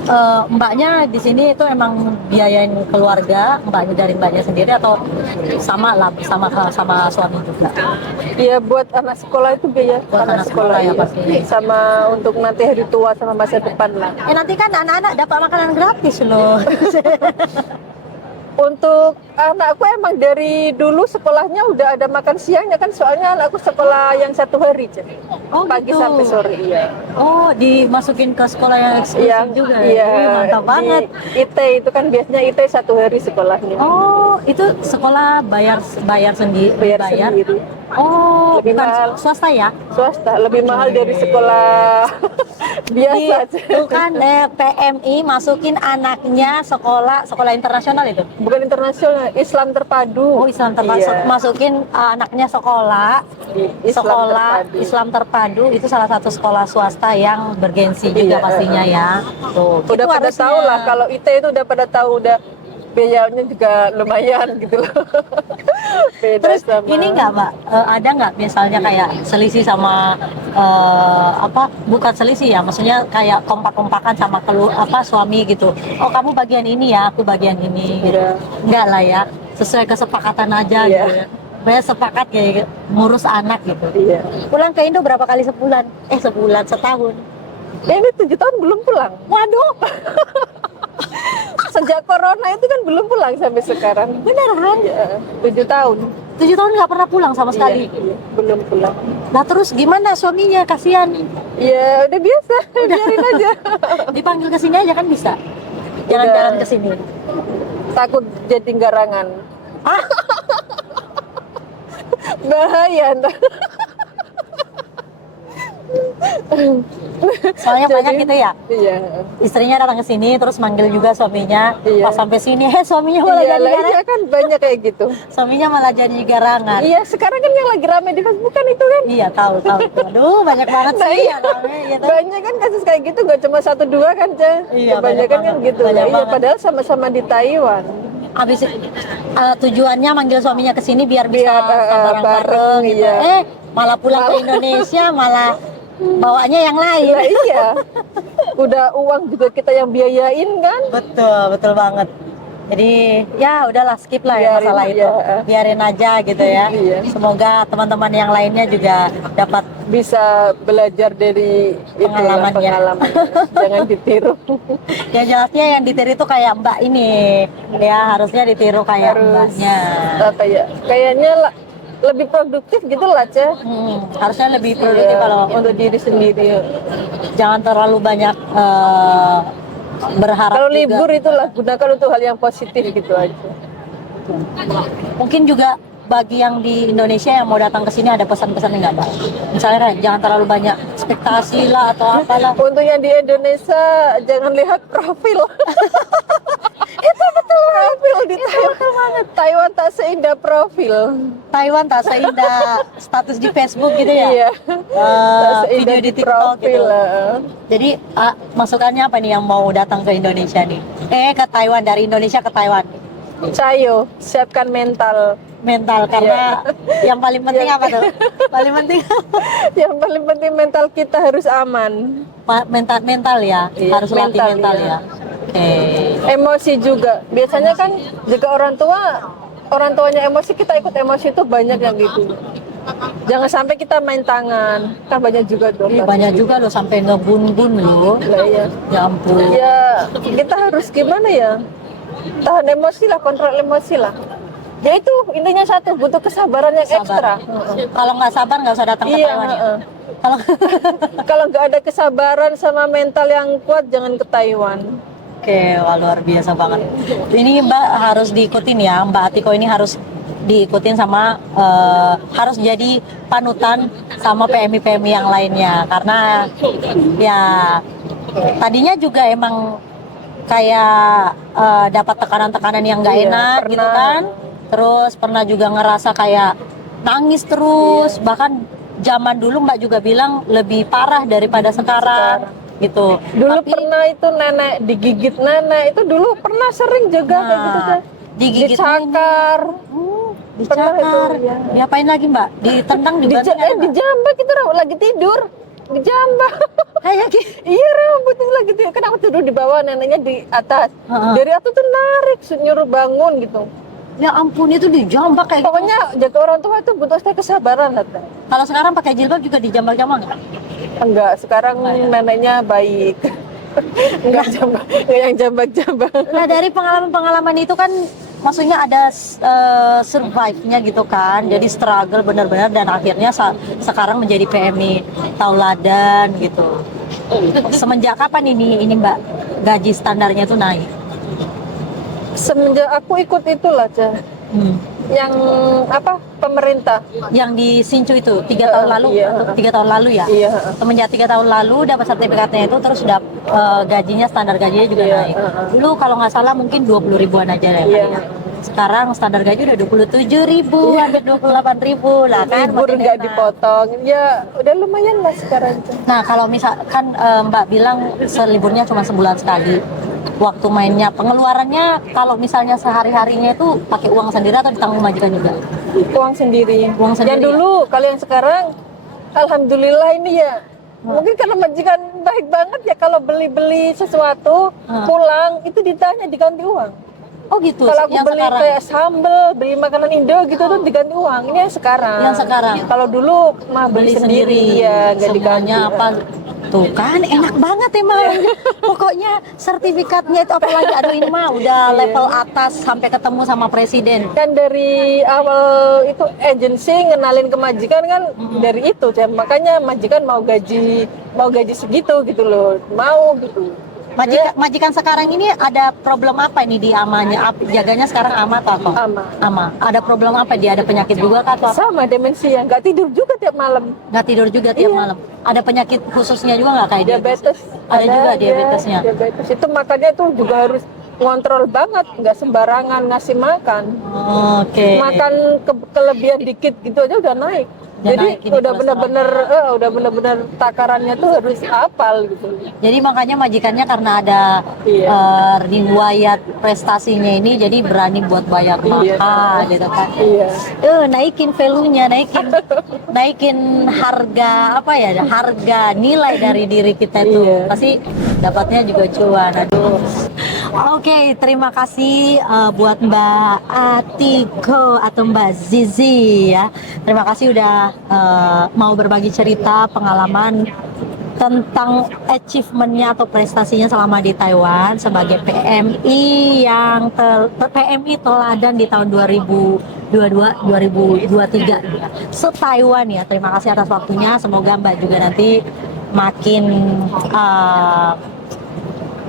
mbaknya di sini itu emang biayain keluarga, mbaknya sendiri atau sama lah sama suami juga? Iya, buat anak sekolah itu biaya. Buat anak sekolah ya, iya. pasti. Sama untuk nanti hari tua sama masa depan lah. Nanti kan anak-anak dapat makanan gratis loh. Untuk anakku emang dari dulu sekolahnya udah ada makan siangnya kan, soalnya anakku sekolah yang 1 hari, Ce. Oh, Pagi gitu. sampai sore, iya. Oh, dimasukin ke sekolah yang eksklusif Iya, juga ya? iya. Wih, mantap Di banget. IT itu kan biasanya IT 1 hari sekolahnya. Oh, itu sekolah bayar sendiri? Bayar sendiri. Oh, Lebih bukan mahal. swasta ya? Swasta lebih mahal dari sekolah biasa, Ce. Itu kan PMI masukin anaknya sekolah internasional itu? Bukan internasional, Islam terpadu. Oh, Islam terpadu. Iya. Masukin anaknya sekolah Di Islam sekolah terpadu. Islam terpadu itu salah satu sekolah swasta yang bergensi juga Iya. pastinya ya. Tuh, Udah gitu pada harusnya. tahu lah, kalau IT itu udah pada tahu, udah biayanya juga lumayan gitu loh. Beda Terus sama ini nggak Mbak, ada nggak misalnya kayak selisih sama bukan selisih ya, maksudnya kayak kompak-kompakan sama suami gitu. Oh, kamu bagian ini ya, aku bagian ini gitu. Iya. Enggak lah ya, sesuai kesepakatan aja Iya. gitu ya. Banyak sepakat kayak ngurus anak gitu. Iya. Pulang ke Indo berapa kali sebulan? Setahun. Ini 7 tahun belum pulang. Waduh, Sejak corona itu kan belum pulang sampai sekarang. beneran? Iya, 7 tahun. 7 tahun nggak pernah pulang sama sekali. Iya, belum pulang. Nah terus gimana suaminya? Kasihan. Ya udah biasa, biarin aja. Dipanggil ke sini aja kan bisa. Udah. Jalan-jalan ke sini. Takut jadi garangan. Ah, Bahaya ntar. Soalnya banyak gitu ya. Iya. Istrinya datang ke sini terus manggil juga suaminya. Iya. Pas sampai sini, suaminya malah Iya, jadi lah, garangan. iya kan banyak kayak gitu. Suaminya malah jadi garangan. Iya, sekarang kan yang lagi rame di Facebook kan itu kan. Iya, tahu. Aduh, banyak banget Nah, sih iya. yang rame gitu. Banyak kan kasus kayak gitu, nggak cuma satu dua kan, Ca? Iya, Kebanyakan banyak kan banget. gitu. Banyak Iya, banget. padahal sama-sama di Taiwan. Habis tujuannya manggil suaminya ke sini biar bisa Biar, bareng-bareng gitu. iya. Malah pulang ke Indonesia malah bawanya yang lain. Nah, iya. Udah uang juga kita yang biayain kan? Betul banget. Jadi ya udahlah skip lah ya Biarin, masalah itu. iya. Biarin aja gitu ya. Iya. Semoga teman-teman yang lainnya juga dapat Bisa belajar dari itulah, Pengalamannya. pengalaman. Jangan ditiru. yang jelasnya yang ditiru itu kayak Mbak ini. Ya harusnya ditiru kayak Mbaknya. Apa ya? Kayaknya lebih produktif gitu lah, Ca. Harusnya lebih produktif Iya, kalau untuk diri sendiri. jangan terlalu banyak berharap Kalau juga. libur itulah gunakan untuk hal yang positif gitu aja. Mungkin juga bagi yang di Indonesia yang mau datang ke sini ada pesan-pesan enggak, Mbak? Misalnya jangan terlalu banyak ekspektasi lah atau apalah. Untuk yang di Indonesia jangan lihat profil. Itu betul profil di Taiwan. Taiwan tak seindah profil. Taiwan tak seindah status di Facebook gitu ya. Iya. Tak seindah Video di TikTok profil. gitu. Jadi masukannya apa nih yang mau datang ke Indonesia nih? Ke Taiwan, dari Indonesia ke Taiwan. Cayo, siapkan mental. Karena yang paling penting Iya. apa tuh? Paling penting Yang paling penting mental kita harus aman. mental ya. Iya, Harus latih mental, mental iya. ya. Oke. Emosi juga. Biasanya kan jika orang tuanya emosi, kita ikut emosi itu banyak yang gitu. Jangan sampai kita main tangan. Kan banyak juga tuh. Banyak juga loh sampai ngebun-bun loh. Lah, iya. Ya ampun. Ya kita harus gimana ya, tahan emosi lah, kontrol emosi lah. Ya itu intinya satu, butuh kesabaran yang ekstra. Kalau nggak sabar nggak usah datang ke Iya, Taiwan ya. heeh. Kalau Kalau nggak ada kesabaran sama mental yang kuat, jangan ke Taiwan. Oke, wah, luar biasa banget. Ini Mbak harus diikutin ya, Mbak Atiko ini harus diikutin sama harus jadi panutan sama PMI yang lainnya karena ya tadinya juga emang kayak dapat tekanan-tekanan yang nggak Iya, enak pernah. gitu kan. Terus pernah juga ngerasa kayak nangis terus, bahkan zaman dulu Mbak juga bilang lebih parah daripada sekarang gitu. Dulu Tapi- pernah itu nenek digigit nenek, itu dulu pernah sering juga kayak gitu kan. digigit Dicakar. Pernah itu, dicakar, ya. diapain lagi Mbak? Ditendang, dibanting ada nggak? Dijambak itu lagi tidur. Dijambak. Kayak gitu. Iya, rambutnya lagi tidur. Kan aku tidur di bawah, neneknya di atas. Heeh. Dari atas tuh narik, nyuruh bangun gitu. Ya ampun, itu dijambak kayak gitu. Pokoknya jaga orang tua itu butuh kesabaran. Kata. Kalau sekarang pakai jilbab juga dijambak-jambak nggak? Enggak, sekarang neneknya baik. Enggak jambak, enggak yang jambak-jambak. Nah dari pengalaman-pengalaman itu kan maksudnya ada survive-nya gitu kan, jadi struggle benar-benar dan akhirnya sekarang menjadi PMI tauladan gitu. Semenjak kapan ini Mbak gaji standarnya tuh naik? Semenjak aku ikut itulah, Ca. Yang apa? Pemerintah. Yang di Sincu itu 3 tahun lalu, Iya. 3 tahun lalu ya. Iya. Semenjak 3 tahun lalu dapat sertifikatnya itu terus sudah gajinya standar gajinya juga Iya, naik. Dulu kalau nggak salah mungkin 20 ribuan aja ya. Iya. Kali ya. Sekarang standar gaji udah 27 ribu, hampir 28 ribu lah kan. Libur makin nggak enak. dipotong. Ya, udah lumayan lah sekarang, Ca. Nah kalau misalkan Mbak bilang seliburnya cuma sebulan sekali, waktu mainnya pengeluarannya kalau misalnya sehari-harinya itu pakai uang sendiri atau ditanggung majikan juga? Uang sendiri. Uang sendiri, Yang dulu, kalau yang sekarang, alhamdulillah ini ya. Mungkin karena majikan baik banget ya, kalau beli-beli sesuatu pulang itu ditanya diganti uang. Oh gitu. Kalau aku yang beli sekarang. kayak sambel, beli makanan Indo gitu tuh diganti uang. Ini yang sekarang. Yang sekarang. Kalau dulu mah beli sendiri ya, nggak diganti. semuanya apa tuh kan enak banget emang. Pokoknya sertifikatnya itu apalagi aduh ini mah udah level atas sampai ketemu sama presiden. Kan dari awal itu agensi ngenalin ke majikan kan dari itu, Ca. Makanya majikan mau gaji segitu gitu loh, mau gitu. Majikan sekarang ini ada problem apa ini di amanya? Jaganya sekarang ama atau apa? Ama. Ada problem apa? Dia ada penyakit juga kah atau apa? Sama demensia, nggak tidur juga tiap malam. Nggak tidur juga tiap Iya. malam. ada penyakit khususnya juga nggak kayak Diabetes. Ada juga ya, diabetesnya. diabetes. Itu makanya tuh juga harus ngontrol banget, nggak sembarangan ngasih makan. Oke. Makan kelebihan dikit gitu aja udah naik. Udah Jadi naik ini udah bener-bener takarannya tuh harus hafal gitu. Jadi makanya majikannya karena ada Iya. riwayat prestasinya ini, jadi berani buat bayar Iya. mahal gitu kan. Iya. Naikin value-nya, naikin harga apa ya, harga nilai dari diri kita itu. Iya. Pasti dapatnya juga cuan. Aduh. Oke, terima kasih buat Mbak Atiko atau Mbak Zizi ya. Terima kasih udah mau berbagi cerita pengalaman tentang achievementnya atau prestasinya selama di Taiwan sebagai PMI yang PMI teladan di tahun 2022-2023 se-Taiwan ya. Terima kasih atas waktunya. Semoga Mbak juga nanti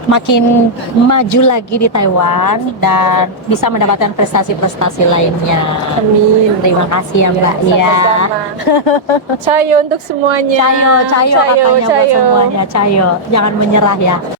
makin maju lagi di Taiwan dan bisa mendapatkan prestasi-prestasi lainnya. Amin. Terima kasih ya Mbak ya. Sama-sama. Cayo untuk semuanya. Cayo katanya buat semuanya. Cayo, jangan menyerah ya.